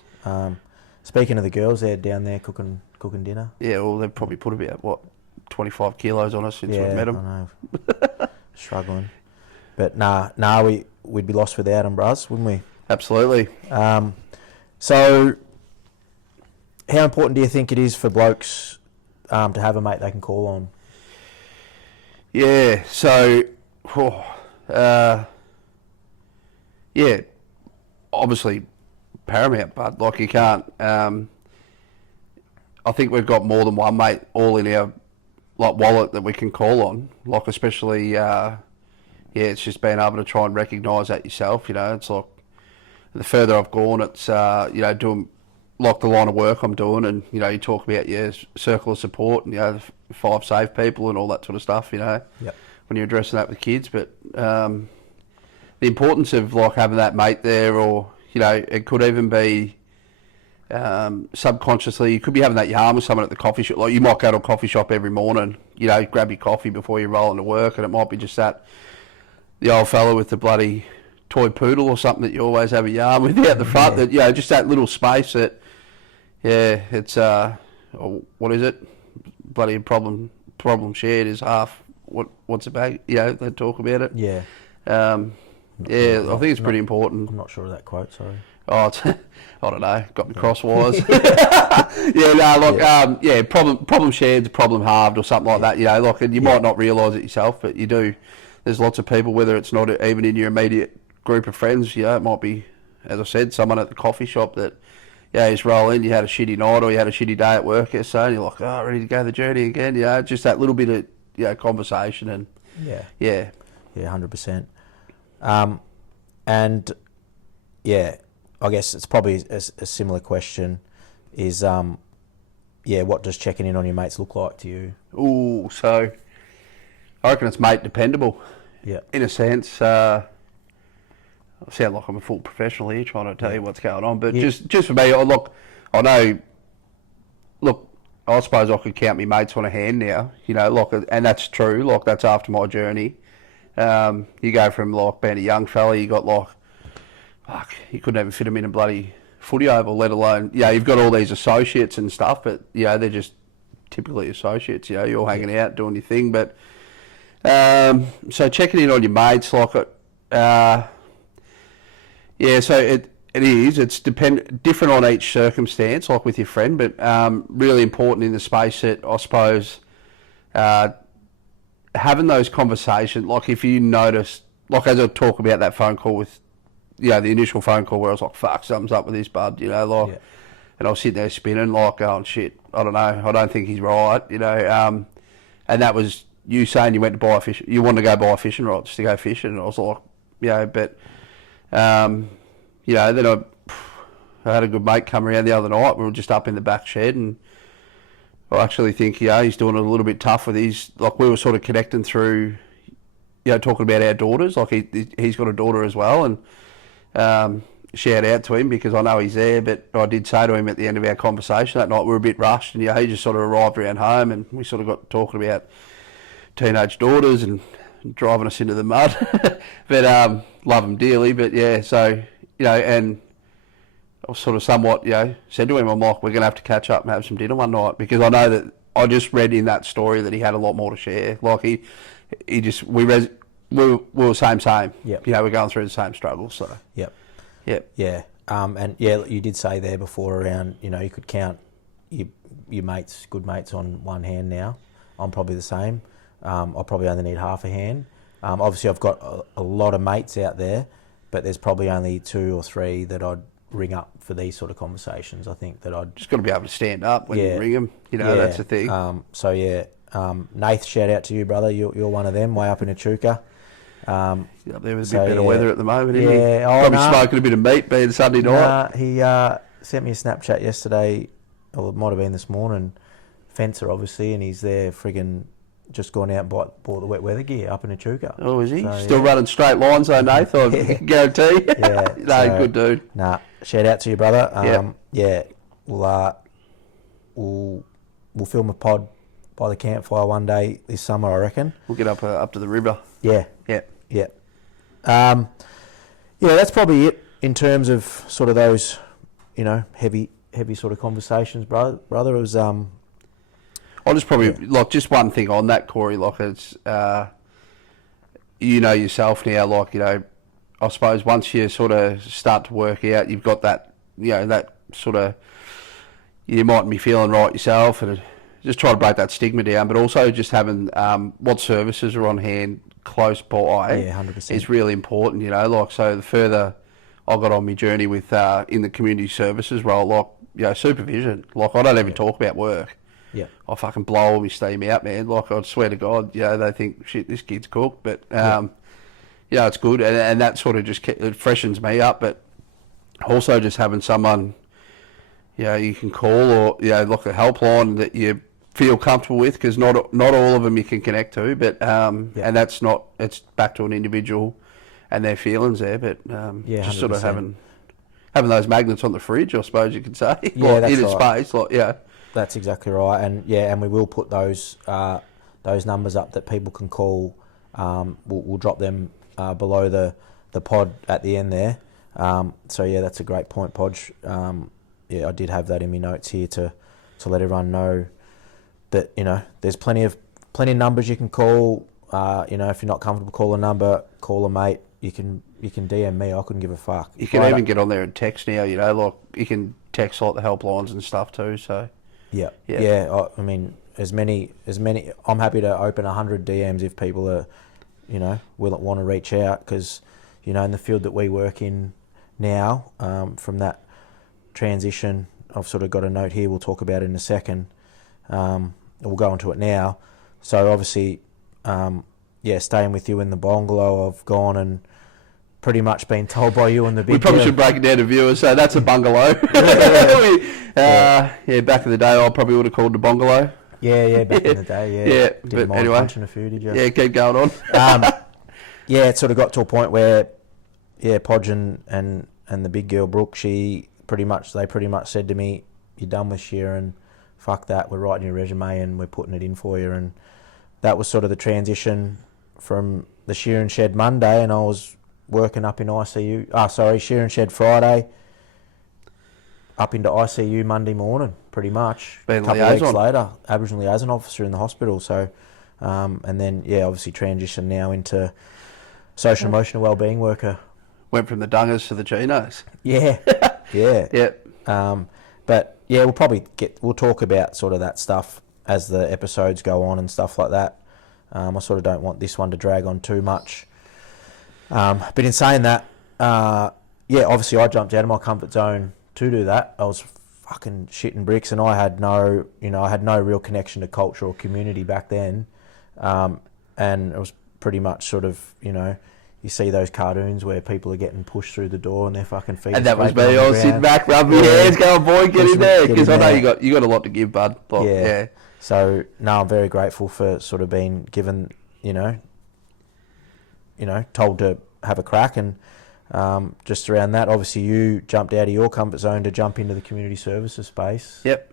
Speaking of the girls, they're down there cooking dinner. Yeah, well, they've probably put about 25 kilos on us since we've met them. I know. Struggling. But we'd be lost without them, bruz, wouldn't we? Absolutely. So, how important do you think it is for blokes to have a mate they can call on? Yeah, so, obviously paramount, but like you can't. I think we've got more than one mate all in our wallet that we can call on. Like especially, it's just being able to try and recognise that yourself. It's like the further I've gone, it's doing like the line of work I'm doing, and you talk about your circle of support and the 5 safe people and all that sort of stuff. Yep. When you're addressing that with kids, but the importance of like having that mate there, or it could even be subconsciously, you could be having that yarn with someone at the coffee shop. Like you might go to a coffee shop every morning, grab your coffee before you roll into work, and it might be just the old fella with the bloody toy poodle or something that you always have a yarn with out the front. That just that little space that, it's what is it? Bloody problem shared is half what's a bag. They talk about it. Yeah. I think it's pretty important. I'm not sure of that quote. Sorry. Oh, I don't know. Got me crosswise. Problem shared, problem halved, or something like that. And you might not realise it yourself, but you do. There's lots of people, whether it's not even in your immediate group of friends. It might be, as I said, someone at the coffee shop that, you just roll in. You had a shitty night, or you had a shitty day at work, and you're like, ready to go the journey again. Just that little bit of conversation and 100%. I guess it's probably a similar question is, what does checking in on your mates look like to you? Ooh, so I reckon it's mate dependable. Yeah. In a sense, I sound like I'm a full professional here trying to tell you what's going on, but just for me, I suppose I could count my mates on a hand now, and that's true, that's after my journey. You go from being a young fella, you got you couldn't even fit them in a bloody footy oval, let alone, you've got all these associates and stuff, but, they're just typically associates, you're all hanging out, doing your thing, but, so checking in on your mates, so it's different on each circumstance, like with your friend, but, really important in the space that, I suppose, having those conversations, if you notice, as I talk about that phone call with, the initial phone call where I was like, fuck, something's up with this bud, and I was sitting there spinning, going, shit, I don't know, I don't think he's right, and that was you saying you went to buy a fish, you wanted to go buy a fishing rod just to go fishing, and I was like, but, then I had a good mate come around the other night, we were just up in the back shed, and I actually think, he's doing it a little bit tough with his, we were sort of connecting through, talking about our daughters, he's got a daughter as well, and shout out to him because I know he's there, but I did say to him at the end of our conversation that night, we were a bit rushed, and he just sort of arrived around home, and we sort of got talking about teenage daughters and driving us into the mud, but love them dearly, but so, and I was sort of somewhat, said to him, I'm like, we're going to have to catch up and have some dinner one night, because I know that I just read in that story that he had a lot more to share. We were same. Yep. We're going through the same struggles. So. Yep. Yep. Yeah. You did say there before around, you could count your mates, good mates on one hand now. I'm probably the same. I probably only need half a hand. Obviously I've got a lot of mates out there, but there's probably only 2 or 3 that I'd ring up for these sort of conversations. I think that I'd... Just got to be able to stand up when you ring them. That's the thing. Nath, shout out to you, brother. You're one of them, way up in Echuca. Up there with a bit better weather at the moment, isn't he? Probably smoking a bit of meat being Sunday night. He sent me a Snapchat yesterday, or it might have been this morning, fencer obviously, and he's there friggin' just gone out and bought the wet weather gear up in Echuca. Oh, is he? So, still running straight lines though, Nath, I guarantee. Good dude. Shout out to you, brother. We'll film a pod by the campfire one day this summer, I reckon. We'll get up to the river. Yeah. That's probably it in terms of sort of those, heavy sort of conversations, brother, it was I'll just probably just one thing on that, Corey. It's yourself now. I suppose once you sort of start to work out, you've got that that sort of, you mightn't be feeling right yourself, and just try to break that stigma down. But also just having what services are on hand close by, 100%, is really important. So the further I got on my journey with in the community services role, supervision. I don't even talk about work. Yeah, I fucking blow all my steam out, man. I swear to God, they think shit, this kid's cooked, but it's good, and that sort of just it freshens me up. But also just having someone, you can call, or like a helpline that you feel comfortable with, because not all of them you can connect to, but and that's not, it's back to an individual and their feelings there, but just 100%. sort of having those magnets on the fridge, I suppose you could say, that's in a right. space, That's exactly right, and we will put those numbers up that people can call. We'll drop them below the pod at the end there. So that's a great point, Podge. I did have that in my notes here to let everyone know that there's plenty of numbers you can call. If you're not comfortable, call a number, call a mate. You can DM me. I couldn't give a fuck. You can even get on there and text now. You can text the helplines and stuff too. So yeah. I mean, as many. I'm happy to open 100 DMs if people are, want to reach out, because in the field that we work in now, from that transition, I've sort of got a note here. We'll talk about it in a second. We'll go into it now. So obviously, staying with you in the bungalow, I've gone and pretty much been told by you and the big. We probably should break it down to viewers. So that's a bungalow. Back in the day, I probably would have called it a bungalow. Back in the day, Didn't mind anyway, punching a few, did you? Yeah, keep going on. It sort of got to a point where, Podge and the big girl Brooke, they pretty much said to me, "You're done with shearing. Fuck that. We're writing your resume and we're putting it in for you." And that was sort of the transition from the shearing shed Monday, and I was working up in ICU. Shearing shed Friday, up into ICU Monday morning, pretty much. Been a couple of weeks liaison. later, Aboriginal liaison officer in the hospital. So, and then obviously transition now into social and emotional wellbeing worker. Went from the Dungers to the Chinos. Yeah. Yeah. But we'll talk about sort of that stuff as the episodes go on and stuff like that. I sort of don't want this one to drag on too much. But in saying that, obviously I jumped out of my comfort zone to do that. I was fucking shitting bricks, and I had no real connection to culture or community back then. And it was pretty much sort of, you see those cartoons where people are getting pushed through the door and their fucking feet. And that was me. I was sitting back, rubbing my hands, going, "Boy, get in there," because I know you got a lot to give, bud. So no, I'm very grateful for sort of being given, told to have a crack, and just around that, obviously you jumped out of your comfort zone to jump into the community services space. Yep.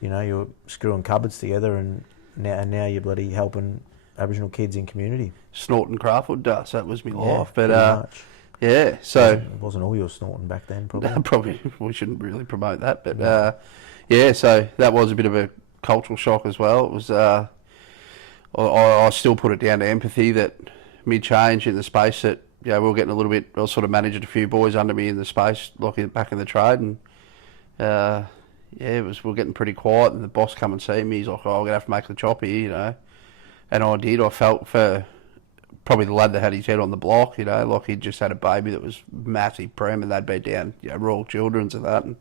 You're screwing cupboards together, and now you're bloody helping Aboriginal kids in community. Snorting craftwood dust, that was my life. But so it wasn't all your snorting back then, probably. Probably we shouldn't really promote that, but so that was a bit of a cultural shock as well. It was I still put it down to empathy that mid-change in the space that we were getting a little bit. I was sort of managing a few boys under me in the space, back in the trade, and we were getting pretty quiet. And the boss come and see me. He's like, "Oh, I'm gonna have to make the chop here," And I did. I felt for probably the lad that had his head on the block, like he'd just had a baby that was massive prem, and they'd be down, Royal Children's and that. And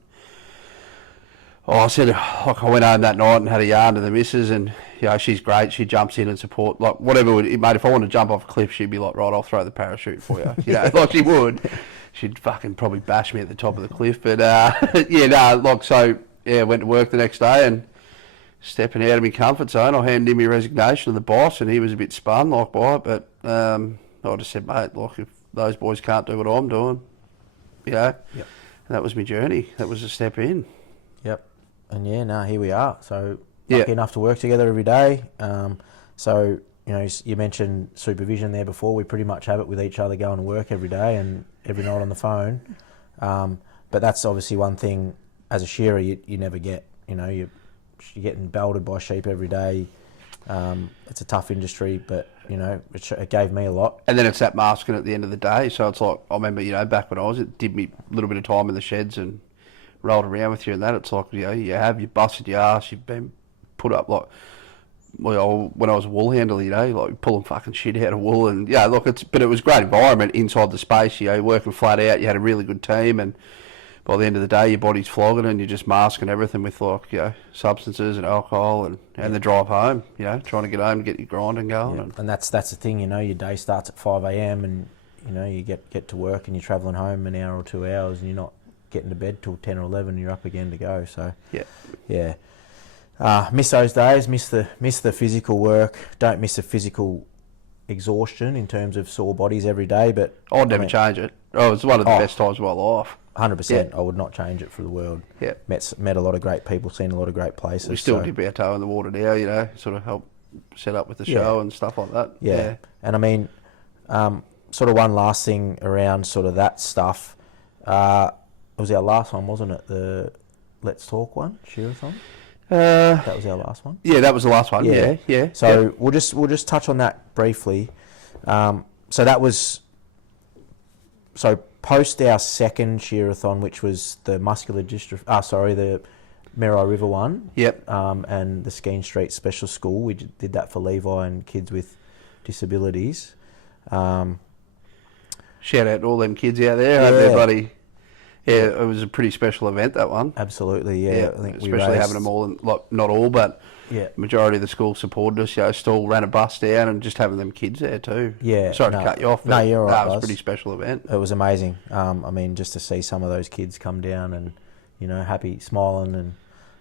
I said, I went home that night and had a yarn to the missus, and she's great. She jumps in and support, like whatever mate. If I wanted to jump off a cliff, she'd be like, "Right, I'll throw the parachute for you," like she would. She'd fucking probably bash me at the top of the cliff, but went to work the next day and. Stepping out of my comfort zone, I handed him my resignation to the boss, and he was a bit spun by it. But I just said, "Mate, if those boys can't do what I'm doing, Yep. And that was my journey. That was a step in. Yep. And here we are. So lucky enough to work together every day. So you know, you mentioned supervision there before. We pretty much have it with each other going to work every day and every night on the phone. But that's obviously one thing as a shearer you never get. You know, you're getting belted by sheep every day. It's a tough industry, but you know, it gave me a lot. And then it's that masking at the end of the day. So it's like, I remember, you know, back when I was, it did me a little bit of time in the sheds and rolled around with you and that. It's like, you know, you busted your ass, you've been put up like, well, when I was a wool handler, you know, like pulling fucking shit out of wool. And yeah, look, but it was a great environment inside the space, you know, working flat out. You had a really good team, and by the end of the day, your body's flogging and you're just masking everything with, like, you know, substances and alcohol and the drive home, you know, trying to get home and get your grinding going. Yeah. And that's the thing, you know, your day starts at 5 a.m. and, you know, you get to work and you're travelling home an hour or 2 hours and you're not getting to bed till 10 or 11 and you're up again to go. So, yeah. Miss those days, miss the physical work, don't miss the physical exhaustion in terms of sore bodies every day, but... I'd never change it. Oh, it was one of the best times of my life. 100%. I would not change it for the world. Yeah. Met a lot of great people, seen a lot of great places. We still dip our toe in the water now, you know, sort of help set up with the show and stuff like that. Yeah. And I mean, sort of one last thing around sort of that stuff. It was our last one, wasn't it? The Let's Talk one, Shearathon? That was our last one. Yeah, that was the last one. Yeah. So we'll just touch on that briefly. So that was... So post our second Shearathon, which was the muscular dystrophy, the Merri River one. Yep. And the Skene Street Special School. We did that for Levi and kids with disabilities. Shout out to all them kids out there. Hope everybody. Yeah, it was a pretty special event, that one. Absolutely, yeah. I think especially having them all, like, not all, but majority of the school supported us. You know, still ran a bus down and just having them kids there too. Yeah. Sorry to cut you off. No, you're right. That was a pretty special event. It was amazing. I mean, just to see some of those kids come down and, you know, happy, smiling and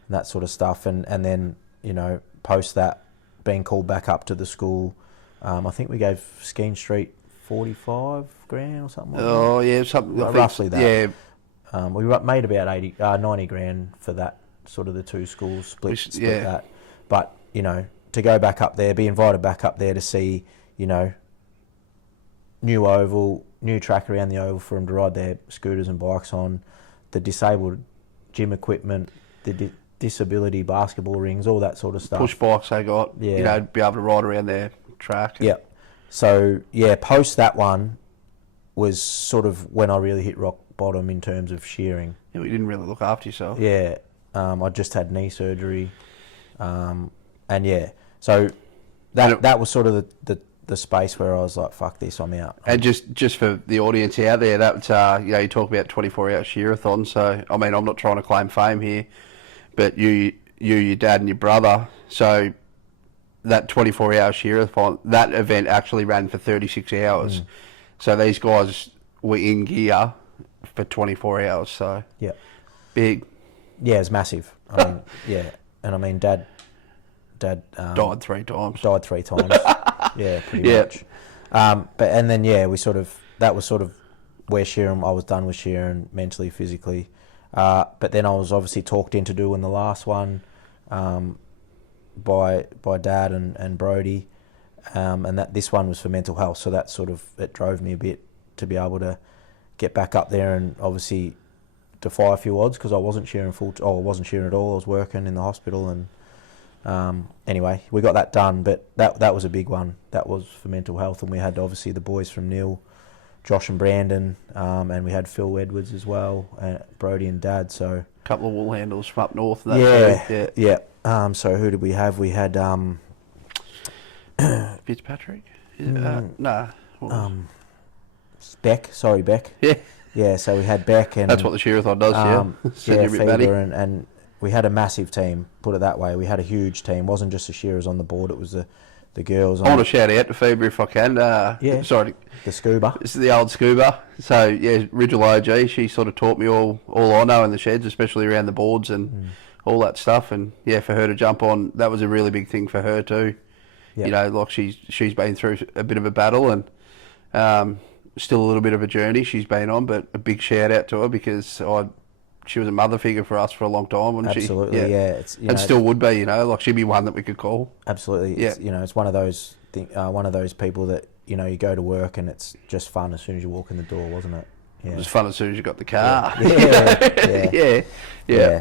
that sort of stuff. And then, you know, post that, being called back up to the school, I think we gave Skene Street 45 grand or something like that. Oh, yeah, something roughly that. Yeah. We made about 90 grand for that, sort of the two schools split that. But, you know, to go back up there, be invited back up there to see, you know, new oval, new track around the oval for them to ride their scooters and bikes on, the disabled gym equipment, the disability basketball rings, all that sort of stuff. Push bikes they got, you know, be able to ride around their track. Yeah. So, yeah, post that one was sort of when I really hit rock bottom in terms of shearing. Yeah, you didn't really look after yourself. Yeah. I just had knee surgery. And yeah, so that was sort of the space where I was like, fuck this, I'm out. And just for the audience out there, that's, you know, you talk about 24-hour shearathon. So, I mean, I'm not trying to claim fame here, but you, your dad and your brother, so that 24-hour shearathon, that event actually ran for 36 hours. So these guys were in gear for 24 hours, so big. Yeah, it was massive. I mean, and I mean, Dad died 3 times. Yeah, pretty much. But and then that was sort of where shearing. I was done with shearing mentally, physically. But then I was obviously talked into doing the last one by Dad and Brody, and that this one was for mental health. So that sort of it drove me a bit to be able to get back up there and obviously defy a few odds because I wasn't shearing I wasn't shearing at all. I was working in the hospital and anyway, we got that done. But that was a big one. That was for mental health, and we had obviously the boys from Neil, Josh and Brandon, and we had Phil Edwards as well, Brody and Dad. So a couple of wool handles from up north. Yeah. So who did we have? We had Fitzpatrick. Beck. Sorry, Beck. Yeah. Yeah, so we had Beck and... That's what the shearathon does, Fever and we had a massive team, put it that way. We had a huge team. It wasn't just the shearers on the board, it was the girls. I want to shout out to Fever if I can. Sorry. The scuba. This is the old scuba. So, yeah, Ridgel OG, she sort of taught me all I know in the sheds, especially around the boards and all that stuff. And, yeah, for her to jump on, that was a really big thing for her too. Yep. You know, like she's been through a bit of a battle and... still a little bit of a journey she's been on, but a big shout out to her because she was a mother figure for us for a long time, wasn't Absolutely, she? It's, and still would be, you know, like she'd be one that we could call. Absolutely, it's, you know, it's one of those one of those people that, you know, you go to work and it's just fun as soon as you walk in the door, wasn't it? Yeah. It was fun as soon as you got the car. Yeah.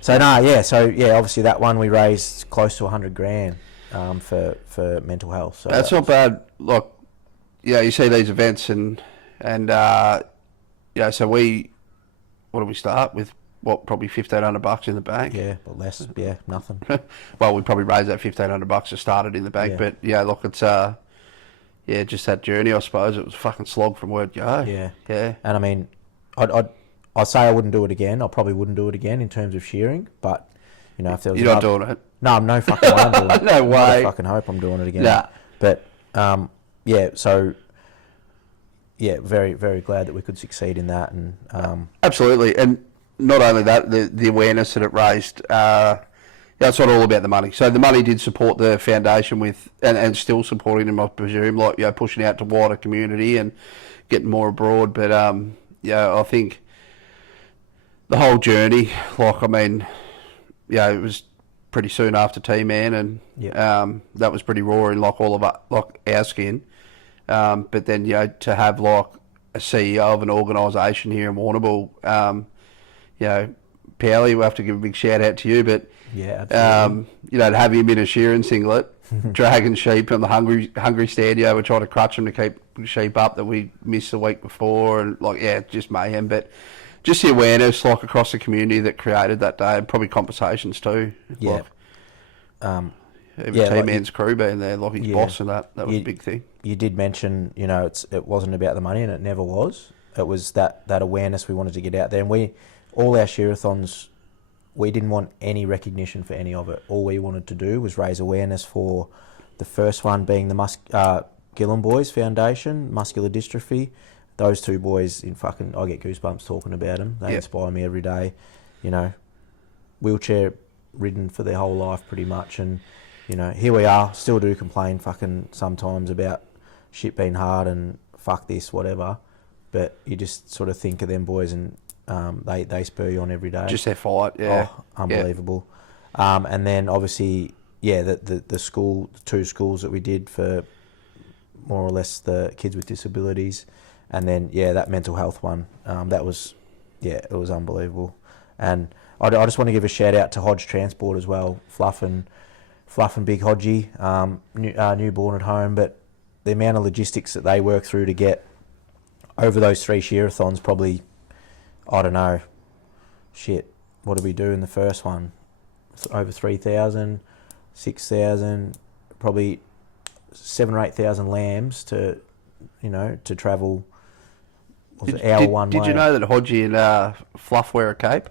So obviously that one we raised close to 100 grand for mental health. So that's not bad. Like, you see these events and so what do we start with? What, probably $1,500 in the bank? Yeah, but less. Yeah, nothing. Well, we probably raised that $1,500 to start it in the bank, but look, it's just that journey. I suppose it was a fucking slog from word go. Yeah. And I mean, I'd say I wouldn't do it again. I probably wouldn't do it again in terms of shearing, but you know, if there was not doing it. No, I'm no fucking way I'm doing it. No way. I fucking hope I'm doing it again. Nah. But very, very glad that we could succeed in that, and absolutely. And not only that, the awareness that it raised. It's not all about the money. So the money did support the foundation with, and still supporting them, I presume, like, pushing out to wider community and getting more abroad. But I think the whole journey, like, I mean, it was pretty soon after T-Man, and that was pretty raw in like all of our skin. But then to have like a CEO of an organisation here in Warrnambool, Powley, we'll have to give a big shout out to you, but absolutely. To have him in a shearing singlet, dragging sheep on the hungry stand, we're trying to crutch them to keep sheep up that we missed the week before, and just mayhem. But just the awareness, like, across the community that created that day, and probably conversations too. Yeah. Even T-Man's crew being there, like his boss, and that was a big thing. You did mention, it wasn't about the money, and it never was. It was that awareness we wanted to get out there, and all our shearathons, we didn't want any recognition for any of it. All we wanted to do was raise awareness for the first one being the Gillen Boys Foundation, Muscular Dystrophy. Those two boys, I get goosebumps talking about them. They inspire me every day. Wheelchair ridden for their whole life pretty much, and here we are, still do complain fucking sometimes about shit being hard and fuck this, whatever, but you just sort of think of them boys, and they spur you on every day. Just their fight, unbelievable. And then obviously, the two schools that we did for more or less the kids with disabilities, and then that mental health one, that was, it was unbelievable. And I just want to give a shout out to Hodge Transport as well, Fluff and Big Hodgie, newborn at home, but the amount of logistics that they work through to get over those 3 shearathons, probably, I don't know, what did we do in the first one? Over 3,000, 6,000, probably 7,000 or 8,000 lambs to travel. One way? Did you know that Hodgie and Fluff wear a cape?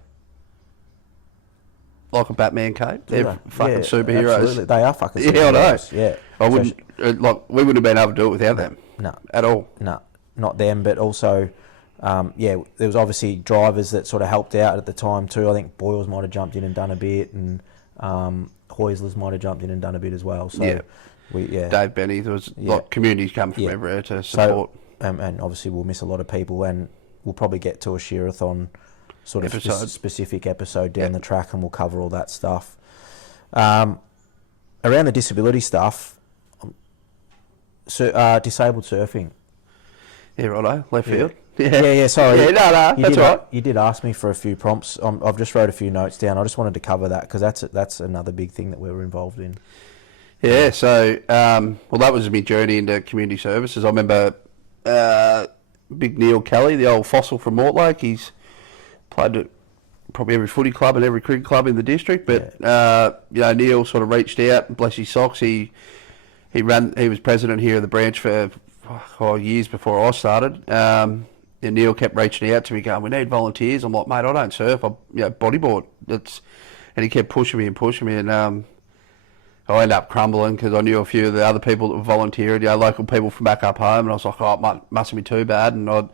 Like a Batman cape? They're fucking superheroes. Absolutely. They are fucking superheroes. Yeah, I know. Yeah. I wouldn't, we wouldn't have been able to do it without them. No. At all. No, not them, but also, there was obviously drivers that sort of helped out at the time too. I think Boyles might have jumped in and done a bit, and Hoyslers might have jumped in and done a bit as well. So, Dave Benny, there was communities come from everywhere to support. So, and obviously we'll miss a lot of people, and we'll probably get to a shearathon sort of specific episode down the track, and we'll cover all that stuff. Around the disability stuff, disabled surfing. Yeah, righto, left field. Sorry. Yeah, no, that's right. You did ask me for a few prompts. I've just wrote a few notes down. I just wanted to cover that because that's another big thing that we were involved in. Yeah, so, that was my journey into community services. I remember Big Neil Kelly, the old fossil from Mortlake. He's played at probably every footy club and every cricket club in the district, but Neil sort of reached out, bless his socks. He was president here of the branch for years before I started. And Neil kept reaching out to me, going, "We need volunteers." I'm like, "Mate, I don't surf. I bodyboard." And he kept pushing me, and I ended up crumbling because I knew a few of the other people that were volunteering, local people from back up home, and I was like, "Oh, it mustn't be too bad." And I'll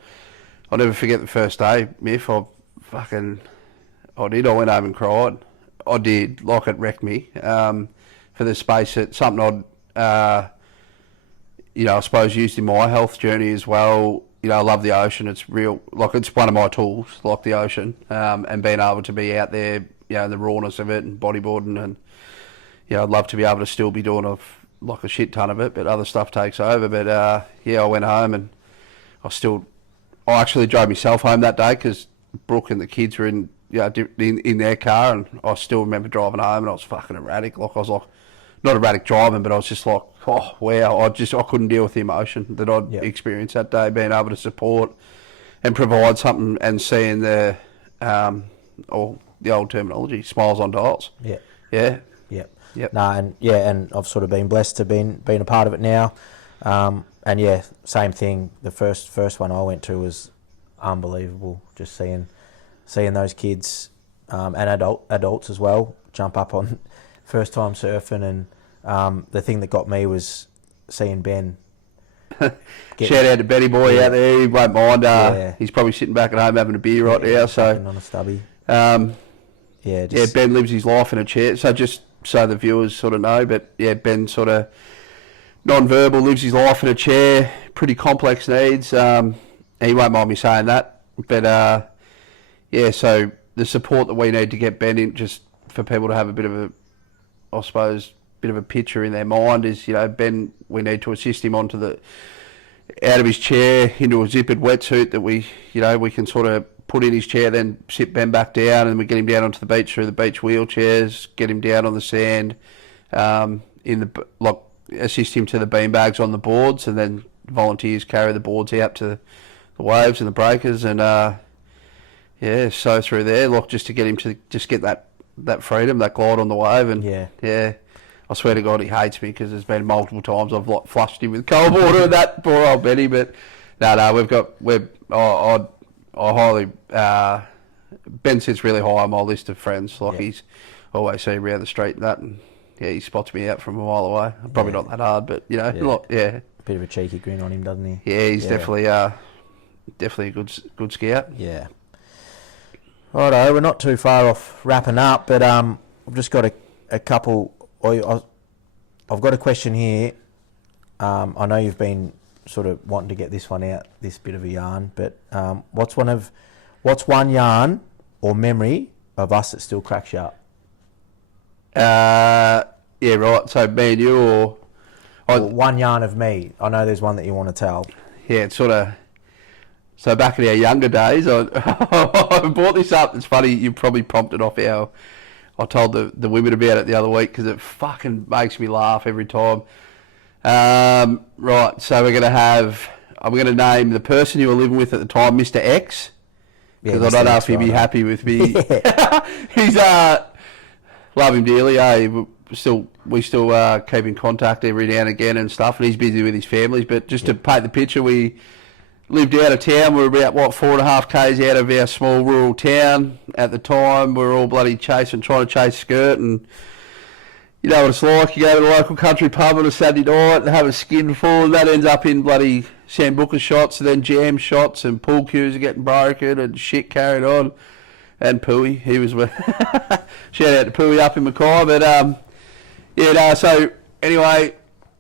never forget the first day, Miff. I went home and cried. I did, like, it wrecked me. For the space that something I'd, I suppose used in my health journey as well. I love the ocean. It's real, like, it's one of my tools, like the ocean, and being able to be out there, the rawness of it and bodyboarding, and I'd love to be able to still be doing like a shit ton of it, but other stuff takes over. But I went home and I actually drove myself home that day because Brooke and the kids were in their car, and I still remember driving home and I was fucking erratic. Like I was like, not erratic driving, but I was just like, oh wow, I couldn't deal with the emotion that I'd experienced that day, being able to support and provide something and seeing the old terminology, smiles on dials. Yeah. Yeah. Yep. Yep. No, and I've sort of been blessed to been a part of it now. And yeah, same thing. The first one I went to was unbelievable. Just seeing those kids and adults as well jump up on first time surfing, and the thing that got me was seeing Ben. Shout out to Benny boy out there. He won't mind. He's probably sitting back at home having a beer right now. So on a stubby. Ben lives his life in a chair. So just so the viewers sort of know, but yeah, Ben sort of non-verbal, lives his life in a chair, pretty complex needs. He won't mind me saying that, but so the support that we need to get Ben in, just for people to have a bit of a, I suppose, bit of a picture in their mind is, Ben, we need to assist him out of his chair into a zippered wetsuit that we can sort of put in his chair, then sit Ben back down, and we get him down onto the beach through the beach wheelchairs, get him down on the sand, assist him to the beanbags on the boards, and then volunteers carry the boards out to the waves and the breakers, and so through there, just to get him to just get that freedom, that glide on the wave, and I swear to God he hates me because there's been multiple times I've flushed him with cold water and that poor old Benny, but I highly Ben sits really high on my list of friends. He's always seen me around the street and that, and he spots me out from a mile away. Probably not that hard, but Bit of a cheeky grin on him, doesn't he? Yeah, he's definitely a good scout. Yeah. Righto, we're not too far off wrapping up, but I've just got a couple. I've got a question here. I know you've been sort of wanting to get this one out, this bit of a yarn, but what's one yarn or memory of us that still cracks you up? Yeah, right. So me and you, or one yarn of me. I know there's one that you want to tell. Yeah, it's sort of. So back in our younger days, I brought this up. It's funny, you probably prompted off I told the women about it the other week because it fucking makes me laugh every time. Right, so I'm going to name the person you were living with at the time, Mr. X, because I don't know if he'd be happy with me. He's, love him dearly, we still keep in contact every now and again and stuff, and he's busy with his families, but just to paint the picture, we lived out of town. We were about 4.5 k's out of our small rural town at the time. We were all bloody trying to chase skirt, and you know what it's like. You go to the local country pub on a Saturday night and have a skinful, and that ends up in bloody Sambuca shots, and then jam shots, and pool cues are getting broken and shit carried on. And Pooey, he was shout out to Pooey up in Mackay. But so anyway,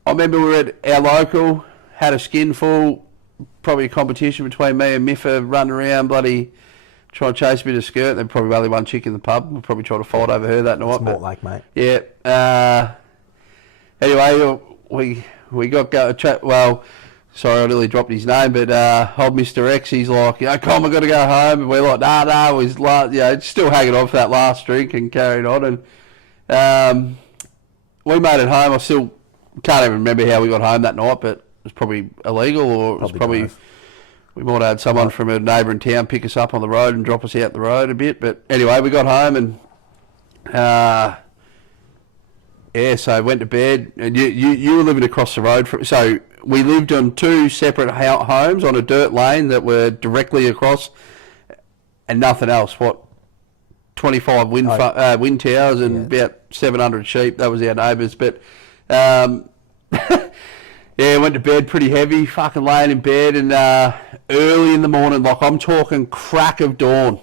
I remember we were at our local, had a skinful. Probably a competition between me and Miffa, running around bloody trying to chase a bit of skirt. There's probably only one chick in the pub. We'll probably try to fight over her that night. It's Mortlake, mate. Yeah. Anyway, we got well, sorry I nearly dropped his name, but old Mr. X, he's like, come, I got to go home. And we're like, nah, he's still hanging on for that last drink and carrying on. And we made it home. I still can't even remember how we got home that night, but it was probably illegal, or it was probably we might have had someone from a neighbouring town pick us up on the road and drop us out the road a bit. But anyway, we got home and so I went to bed. And you were living across the road so we lived on two separate homes on a dirt lane that were directly across, and nothing else. 25 wind towers and about 700 sheep. That was our neighbours. But yeah, went to bed pretty heavy, fucking laying in bed, and early in the morning, like I'm talking crack of dawn,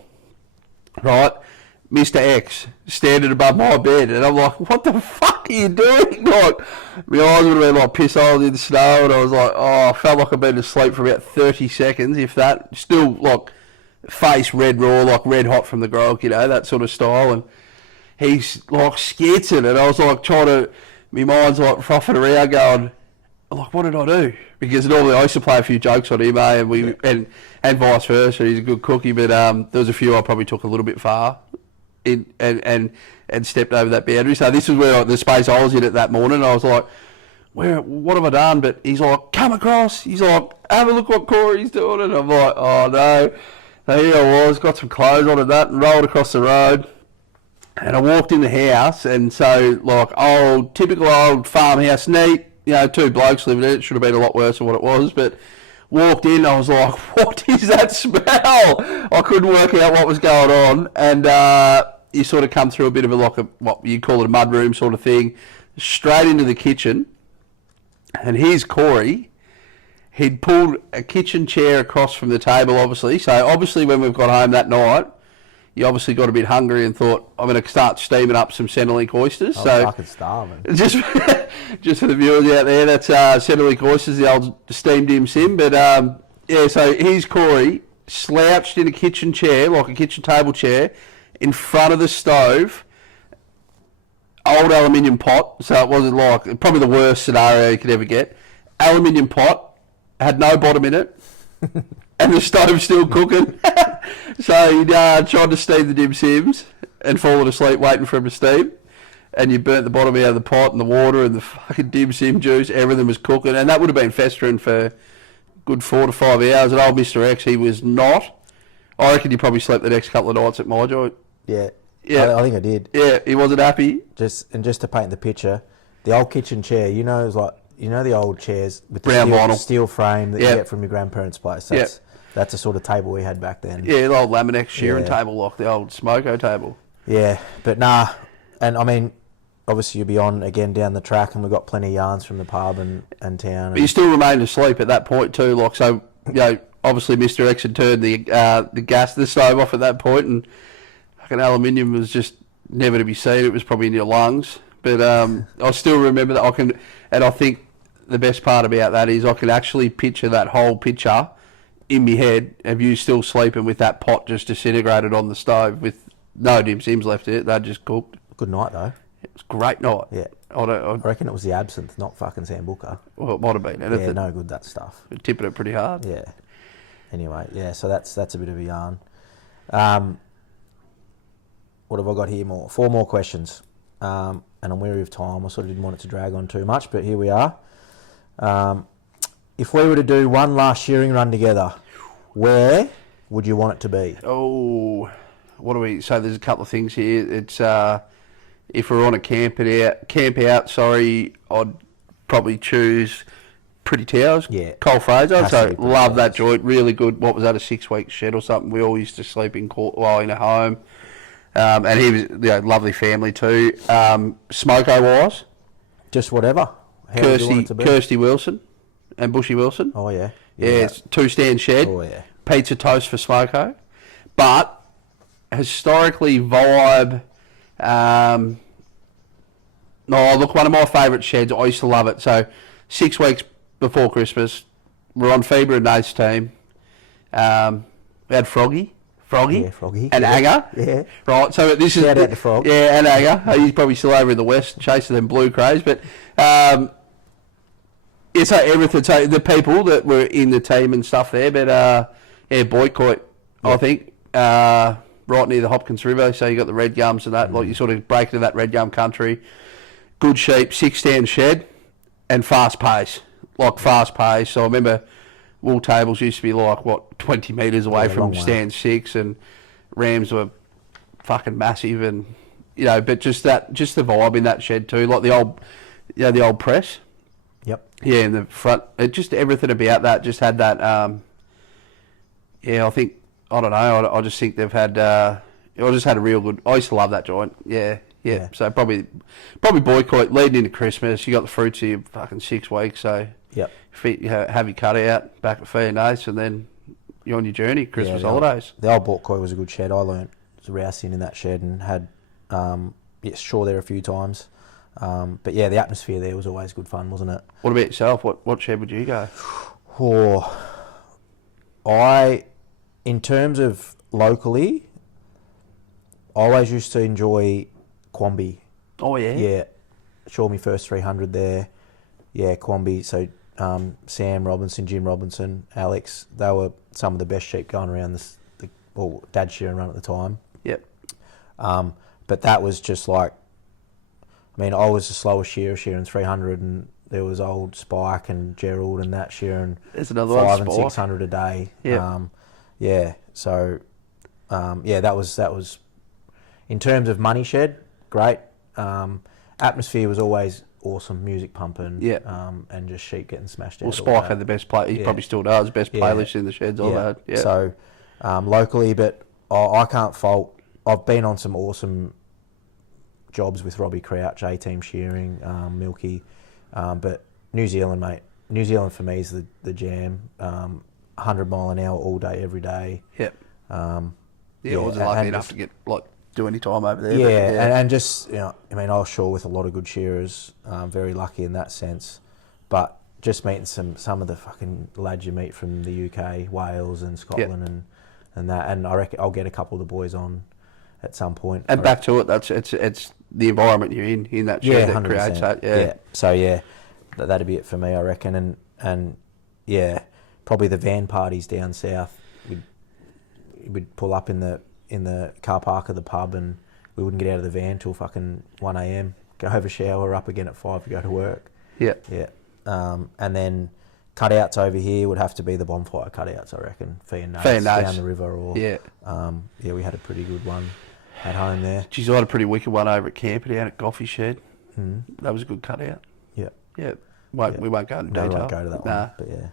right? Mr. X standing above my bed, and I'm like, what the fuck are you doing? Like, my eyes would have been like piss holes in the snow, and I was like, I felt like I'd been asleep for about 30 seconds, if that. Still, like, face red raw, like red hot from the grog, that sort of style, and he's like skitzing, and I was like trying to my mind's like frothing around going, like, what did I do? Because normally I used to play a few jokes on him, and vice versa. He's a good cookie, but there was a few I probably took a little bit far and stepped over that boundary. So this is where the space I was in at that morning. I was like, what have I done? But he's like, come across. He's like, have a look what Corey's doing. And I'm like, oh no. So here I was, got some clothes on and that, and rolled across the road. And I walked in the house, and so, like, typical old farmhouse, neat, two blokes living in it. Should have been a lot worse than what it was, but walked in, I was like, what is that smell? I couldn't work out what was going on, and you sort of come through a bit of what you call it a mudroom sort of thing, straight into the kitchen, and here's Corey. He'd pulled a kitchen chair across from the table, obviously, so obviously when we've got home that night, you obviously got a bit hungry and thought, I'm going to start steaming up some Centrelink oysters. I was fucking starving. Just for the viewers out there, that's Centrelink oysters, the old steamed dim sim. But so here's Corey slouched in a kitchen chair, like a kitchen table chair, in front of the stove, old aluminium pot. So it wasn't like, probably the worst scenario you could ever get. Aluminium pot, had no bottom in it. And the stove's still cooking. So he tried to steam the dim sims and fallen asleep waiting for him to steam. And you burnt the bottom out of the pot and the water and the fucking dim sim juice. Everything was cooking. And that would have been festering for a good 4 to 5 hours. And old Mr. X, he was not. I reckon he probably slept the next couple of nights at my joint. Yeah. Yeah. I think I did. Yeah, he wasn't happy. Just to paint the picture, the old kitchen chair, it was like, the old chairs with the brown steel frame that you get from your grandparents' place. That's the sort of table we had back then. Yeah, the old Laminex shearing table, like the old smoko table. Yeah, but nah. And I mean, obviously you'll be on again down the track, and we've got plenty of yarns from the pub and town. But you still remained asleep at that point too, like, so, obviously Mr. X had turned the stove off at that point, and fucking aluminium was just never to be seen. It was probably in your lungs. But I still remember that and I think the best part about that is I can actually picture that whole picture in my head of you still sleeping with that pot just disintegrated on the stove with no dim sims left in it. They just cooked. Good night though. It was a great night. Yeah. I reckon it was the absinthe, not fucking Sambuca. Well, it might have been anything. Yeah, no good, that stuff. We're tipping it pretty hard. Yeah. Anyway, yeah, so that's a bit of a yarn. What have I got here more? 4 more questions. And I'm wary of time. I sort of didn't want it to drag on too much, but here we are. If we were to do one last shearing run together, where would you want it to be? Oh, what do we... So there's a couple of things here. It's if we're on a camp out, I'd probably choose Pretty Towers. Yeah. Cole Fraser. So love that Towers. joint. Really good. What was that, a 6-week shed or something? We all used to sleep in a home. And he was lovely family too. Smoko-wise, just whatever. How would you want it to be? Kirsty Wilson and Bushy Wilson. Oh yeah. Yeah, it's 2-stand shed. Oh yeah. Pizza toast for Smoko. But historically, vibe. Look, one of my favourite sheds. I used to love it. So 6 weeks before Christmas, we're on Feber and Nate's team. We had Froggy. Yeah, Froggy. And Anger. Yeah. Right, so this Shout is... out to Frog. Yeah, and Anger. He's probably still over in the West chasing them blue crays. But, so everything. So the people that were in the team and stuff there, but, Boycott, I think, right near the Hopkins River. So you got the red gums and that. Like, you sort of break into that red gum country. Good sheep, 6-stand shed, and fast pace. Like, fast pace. So I remember... Wool tables used to be 20 metres away from stand 6, and rams were fucking massive, and but just the vibe in that shed too, like the old press. Yep. Yeah, in the front, just everything about that just had that. I think I don't know. I just think they've had. I just had a real good. I used to love that joint. Yeah. So probably Boycott leading into Christmas. You got the fruits of your fucking 6 weeks, so. Yep. Have your cut out back at Fair Nace, and then you're on your journey, Christmas holidays. The old Borkoi was a good shed. I learnt rousing in that shed and had shore there a few times. But yeah, the atmosphere there was always good fun, wasn't it? What about yourself? What shed would you go? In terms of locally, I always used to enjoy Quamby. Oh yeah. Yeah. shore me first 300 there. Yeah, Quamby. So Sam Robinson, Jim Robinson, Alex, they were some of the best sheep going around Dad shearing run at the time. Yep. But that was just like, I mean, I was the slowest shearing 300, and there was old Spike and Gerald and that shearing There's another 5 one, and Spike. 600 a day. Yeah. Yeah. So, that was in terms of money shed, great. Atmosphere was always awesome, music pumping. Yeah. And just sheep getting smashed out. Well, Spike had the best play. He probably still does. Best playlist in the sheds I've had. Yeah. So, locally, but I can't fault. I've been on some awesome jobs with Robbie Crouch, A-Team shearing, Milky, but New Zealand, mate. New Zealand for me is the jam. 100 mile an hour all day, every day. Yep. I wasn't lucky enough to do any time over there. Yeah, and just, I mean, I was sure with a lot of good shearers, very lucky in that sense, but just meeting some of the fucking lads you meet from the UK, Wales and Scotland and that, and I reckon I'll get a couple of the boys on at some point. And back to it, it's the environment you're in that shed that 100%. creates that. Yeah. So that'd be it for me, I reckon, and probably the van parties down south. We'd pull up in the car park of the pub, and we wouldn't get out of the van till fucking 1 a.m. Go have a shower, up again at 5 to go to work. Yeah. Yeah. And then cutouts over here would have to be the bonfire cutouts, I reckon. Fee Nace down the river, or we had a pretty good one at home there. Geez, I had a pretty wicked one over at Camper down at Coffee Shed. Mm. That was a good cutout. Yeah. Yeah. We won't go into detail. We won't go to that one, but yeah.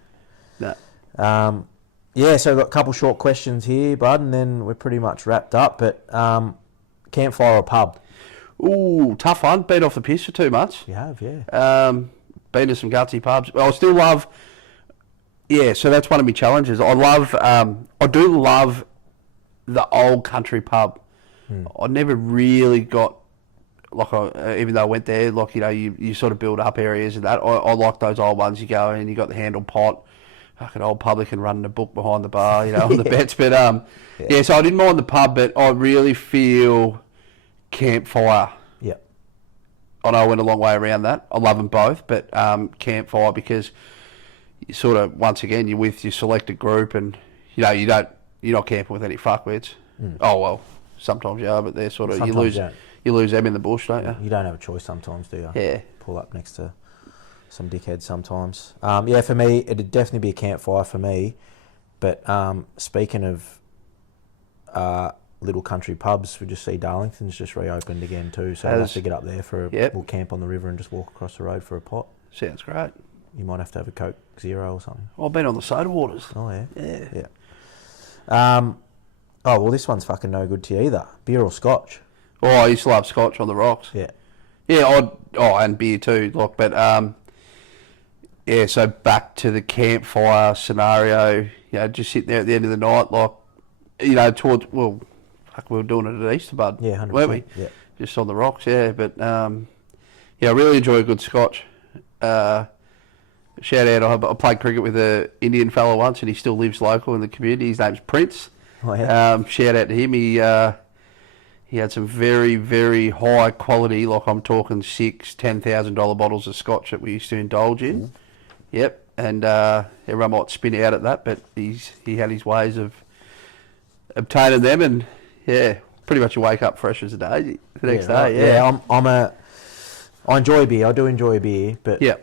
Nah. So we've got a couple short questions here, bud, and then we're pretty much wrapped up. But campfire or pub? Ooh, tough one. Been off the piss for 2 months. You have, yeah. Been to some gutsy pubs. I still love... Yeah, so that's one of my challenges. I do love the old country pub. I never really got... even though I went there, you sort of build up areas and that. I like those old ones. You go in, you got the handle pot, fucking old publican running a book behind the bar, on the bets. But so I didn't mind the pub, but I really feel campfire. Yeah. I know I went a long way around that. I love them both, but campfire, because you sort of, once again, you're with your selected group, and you're not camping with any fuckwits. Oh well, sometimes you are, but they're sort of Sometimes you lose them in the bush, don't you? You don't have a choice sometimes, do you? Yeah. Pull up next to some dickheads sometimes. For me, it'd definitely be a campfire for me. But speaking of little country pubs, we just see Darlington's just reopened again too. So I'll have to get up there for we'll camp on the river and just walk across the road for a pot. Sounds great. You might have to have a Coke Zero or something. I've been on the soda waters. Oh, yeah? Yeah. Well, this one's fucking no good to you either. Beer or scotch? Oh, I used to love scotch on the rocks. Yeah. Yeah, and beer too. So back to the campfire scenario, just sitting there at the end of the night, we were doing it at Easter, bud. Yeah, 100%. Weren't we? Yeah. Just on the rocks, yeah. But, I really enjoy a good scotch. Shout out, I played cricket with an Indian fella once, and he still lives local in the community. His name's Prince. Oh, yeah. Shout out to him. He had some very, very high quality, I'm talking $10,000 bottles of scotch that we used to indulge in. Mm. Yep, and everyone might spin out at that, but he had his ways of obtaining them, and pretty much you wake up fresh as a day the next day. Yeah, I enjoy beer. I do enjoy beer, but yeah,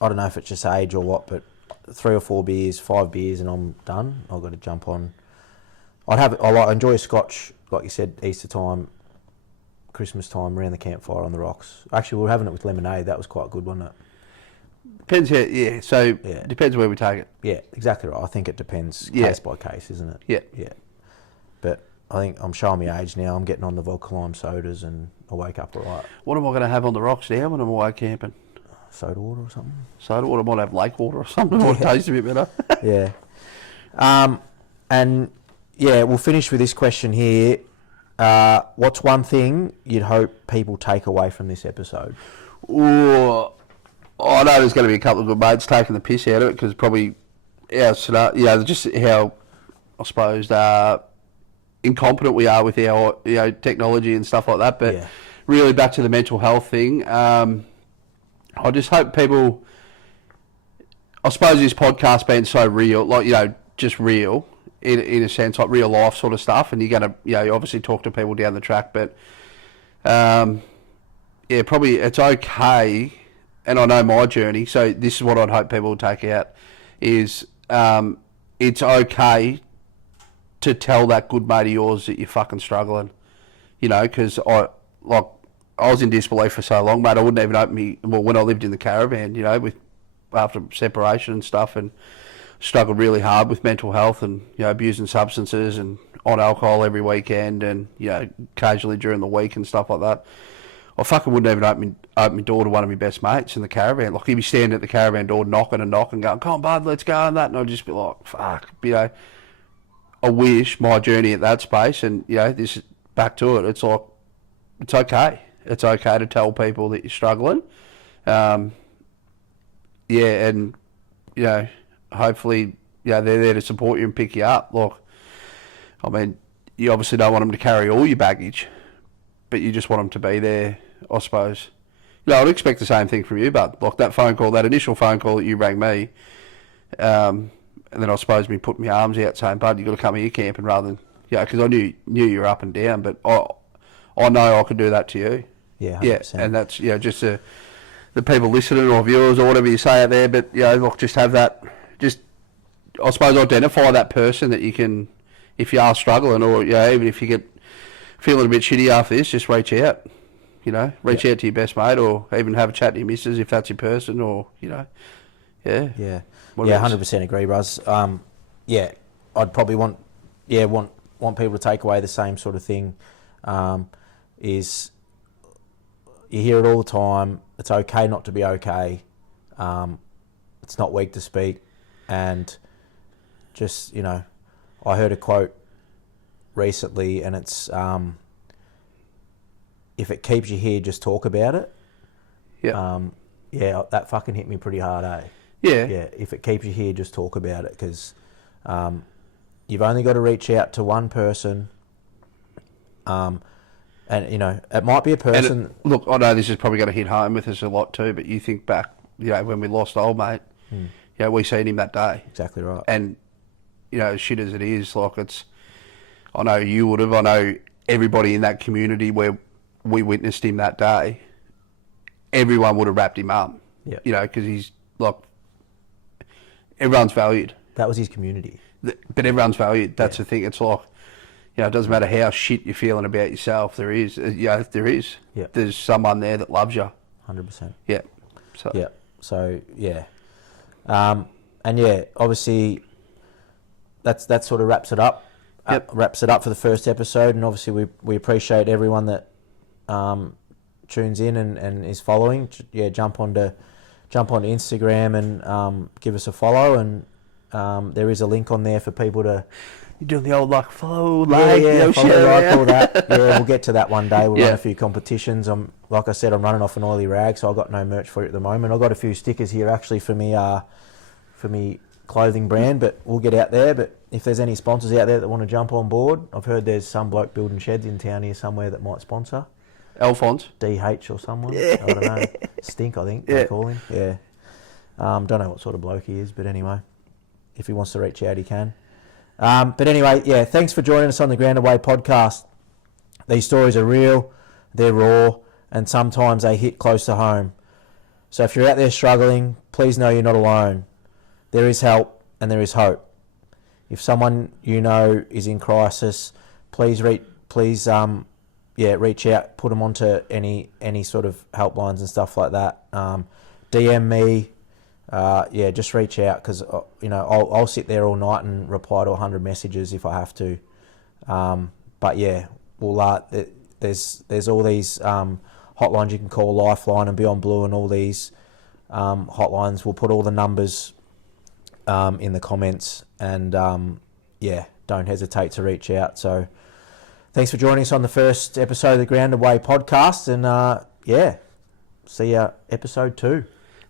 I don't know if it's just age or what, but 3 or 4 beers, 5 beers, and I'm done. I've got to jump on. I enjoy a scotch, like you said, Easter time, Christmas time, around the campfire on the rocks. Actually, we were having it with lemonade. That was quite good, wasn't it? Depends. Depends where we take it. Yeah, exactly right. I think it depends case by case, isn't it? Yeah. Yeah. But I think I'm showing my age now. I'm getting on the vodka lime sodas, and I wake up all right. What am I going to have on the rocks now when I'm away camping? Soda water or something? Soda water. I might have lake water or something. It might taste a bit better. Yeah. We'll finish with this question here. What's one thing you'd hope people take away from this episode? Ooh, I know there's going to be a couple of good mates taking the piss out of it, because probably just how, I suppose, incompetent we are with our technology and stuff like that. But really back to the mental health thing, I just hope people. I suppose this podcast being so real, like, you know, just real in a sense, like real life sort of stuff, and you're gonna, you know, you obviously talk to people down the track, but yeah, probably it's okay. And I know my journey, so this is what I'd hope people will take out is it's okay to tell that good mate of yours that you're fucking struggling, you know, because I was in disbelief for so long, mate. I wouldn't even open me. Well, when I lived in the caravan, you know, with after separation and stuff, and struggled really hard with mental health and, you know, abusing substances and on alcohol every weekend, and, you know, occasionally during the week and stuff like that. I fucking wouldn't even open my door to one of my best mates in the caravan. Like, he'd be standing at the caravan door knocking and going, "Come on, bud, let's go," and that. And I'd just be like, fuck, you know. I wish my journey at that space, and, you know, this is back to it. It's like, it's okay. It's okay to tell people that you're struggling. Yeah, and, you know, hopefully, you know, they're there to support you and pick you up. Like, I mean, you obviously don't want them to carry all your baggage, but you just want them to be there, I suppose. You know, I'd expect the same thing from you, but like that phone call, that initial phone call that you rang me, and then I suppose me putting my arms out saying, "Bud, you got to come here camping," rather than, you know, because I knew you were up and down, but I know I could do that to you. Yeah, 100%. Yeah, and that's, you know, just the people listening or viewers or whatever you say out there, but, you know, look, just have that, just, I suppose, identify that person that you can, if you are struggling, or, you know, even if you get feeling a bit shitty after this, just reach out, you know, reach out to your best mate, or even have a chat to your missus if that's your person, or, you know, yeah. Yeah, 100% agree, Ruz. Yeah, I'd probably want people to take away the same sort of thing, is you hear it all the time. It's okay not to be okay. It's not weak to speak. And just, you know, I heard a quote recently, and it's, if it keeps you here, just talk about it. Yeah. Yeah, that fucking hit me pretty hard, eh? Yeah. Yeah, if it keeps you here, just talk about it, because you've only got to reach out to one person. And, you know, it might be a person... Look, I know this is probably going to hit home with us a lot too, but you think back, you know, when we lost old mate, you know, we seen him that day. Exactly right. And, you know, as shit as it is, like, it's... I know you would have, I know everybody in that community where we witnessed him that day, everyone would have wrapped him up. Yeah. You know, because he's, like... Everyone's valued. That was his community. But everyone's valued. That's the thing. It's like... You know, it doesn't matter how shit you're feeling about yourself. There is, there is. Yeah. There's someone there that loves you. 100%. Yeah. So. Yeah. So yeah, and yeah, obviously, that sort of wraps it up. Yep. Wraps it up for the first episode, and obviously we appreciate everyone that tunes in and is following. Yeah, jump onto Instagram and give us a follow, and there is a link on there for people to. You're doing the old like follow, like, follow, like, all that. Yeah, we'll get to that one day. We'll Yeah. run a few competitions. Like I said, I'm running off an oily rag, so I've got no merch for it at the moment. I've got a few stickers here actually for me clothing brand, but we'll get out there. But if there's any sponsors out there that want to jump on board, I've heard there's some bloke building sheds in town here somewhere that might sponsor. Alphonse. DH or someone. Yeah. I don't know. Stink, I think they call him. Yeah. Don't know what sort of bloke he is, but anyway, if he wants to reach out, he can. But anyway, yeah, thanks for joining us on the Ground Away podcast. These stories are real, they're raw, and sometimes they hit close to home. So if you're out there struggling, please know you're not alone. There is help and there is hope. If someone you know is in crisis, please reach out, put them onto any sort of helplines and stuff like that. DM me. Just reach out, because you know, I'll sit there all night and reply to 100 messages if I have to. But yeah, we'll there's all these hotlines you can call, Lifeline and Beyond Blue, and all these hotlines. We'll put all the numbers in the comments, and don't hesitate to reach out. So thanks for joining us on the first episode of the Ground Away podcast, and see you episode 2.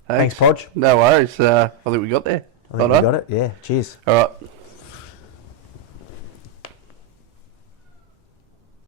Thanks, Podge. No worries. I think we got there. I think we got it. Yeah. Cheers. All right.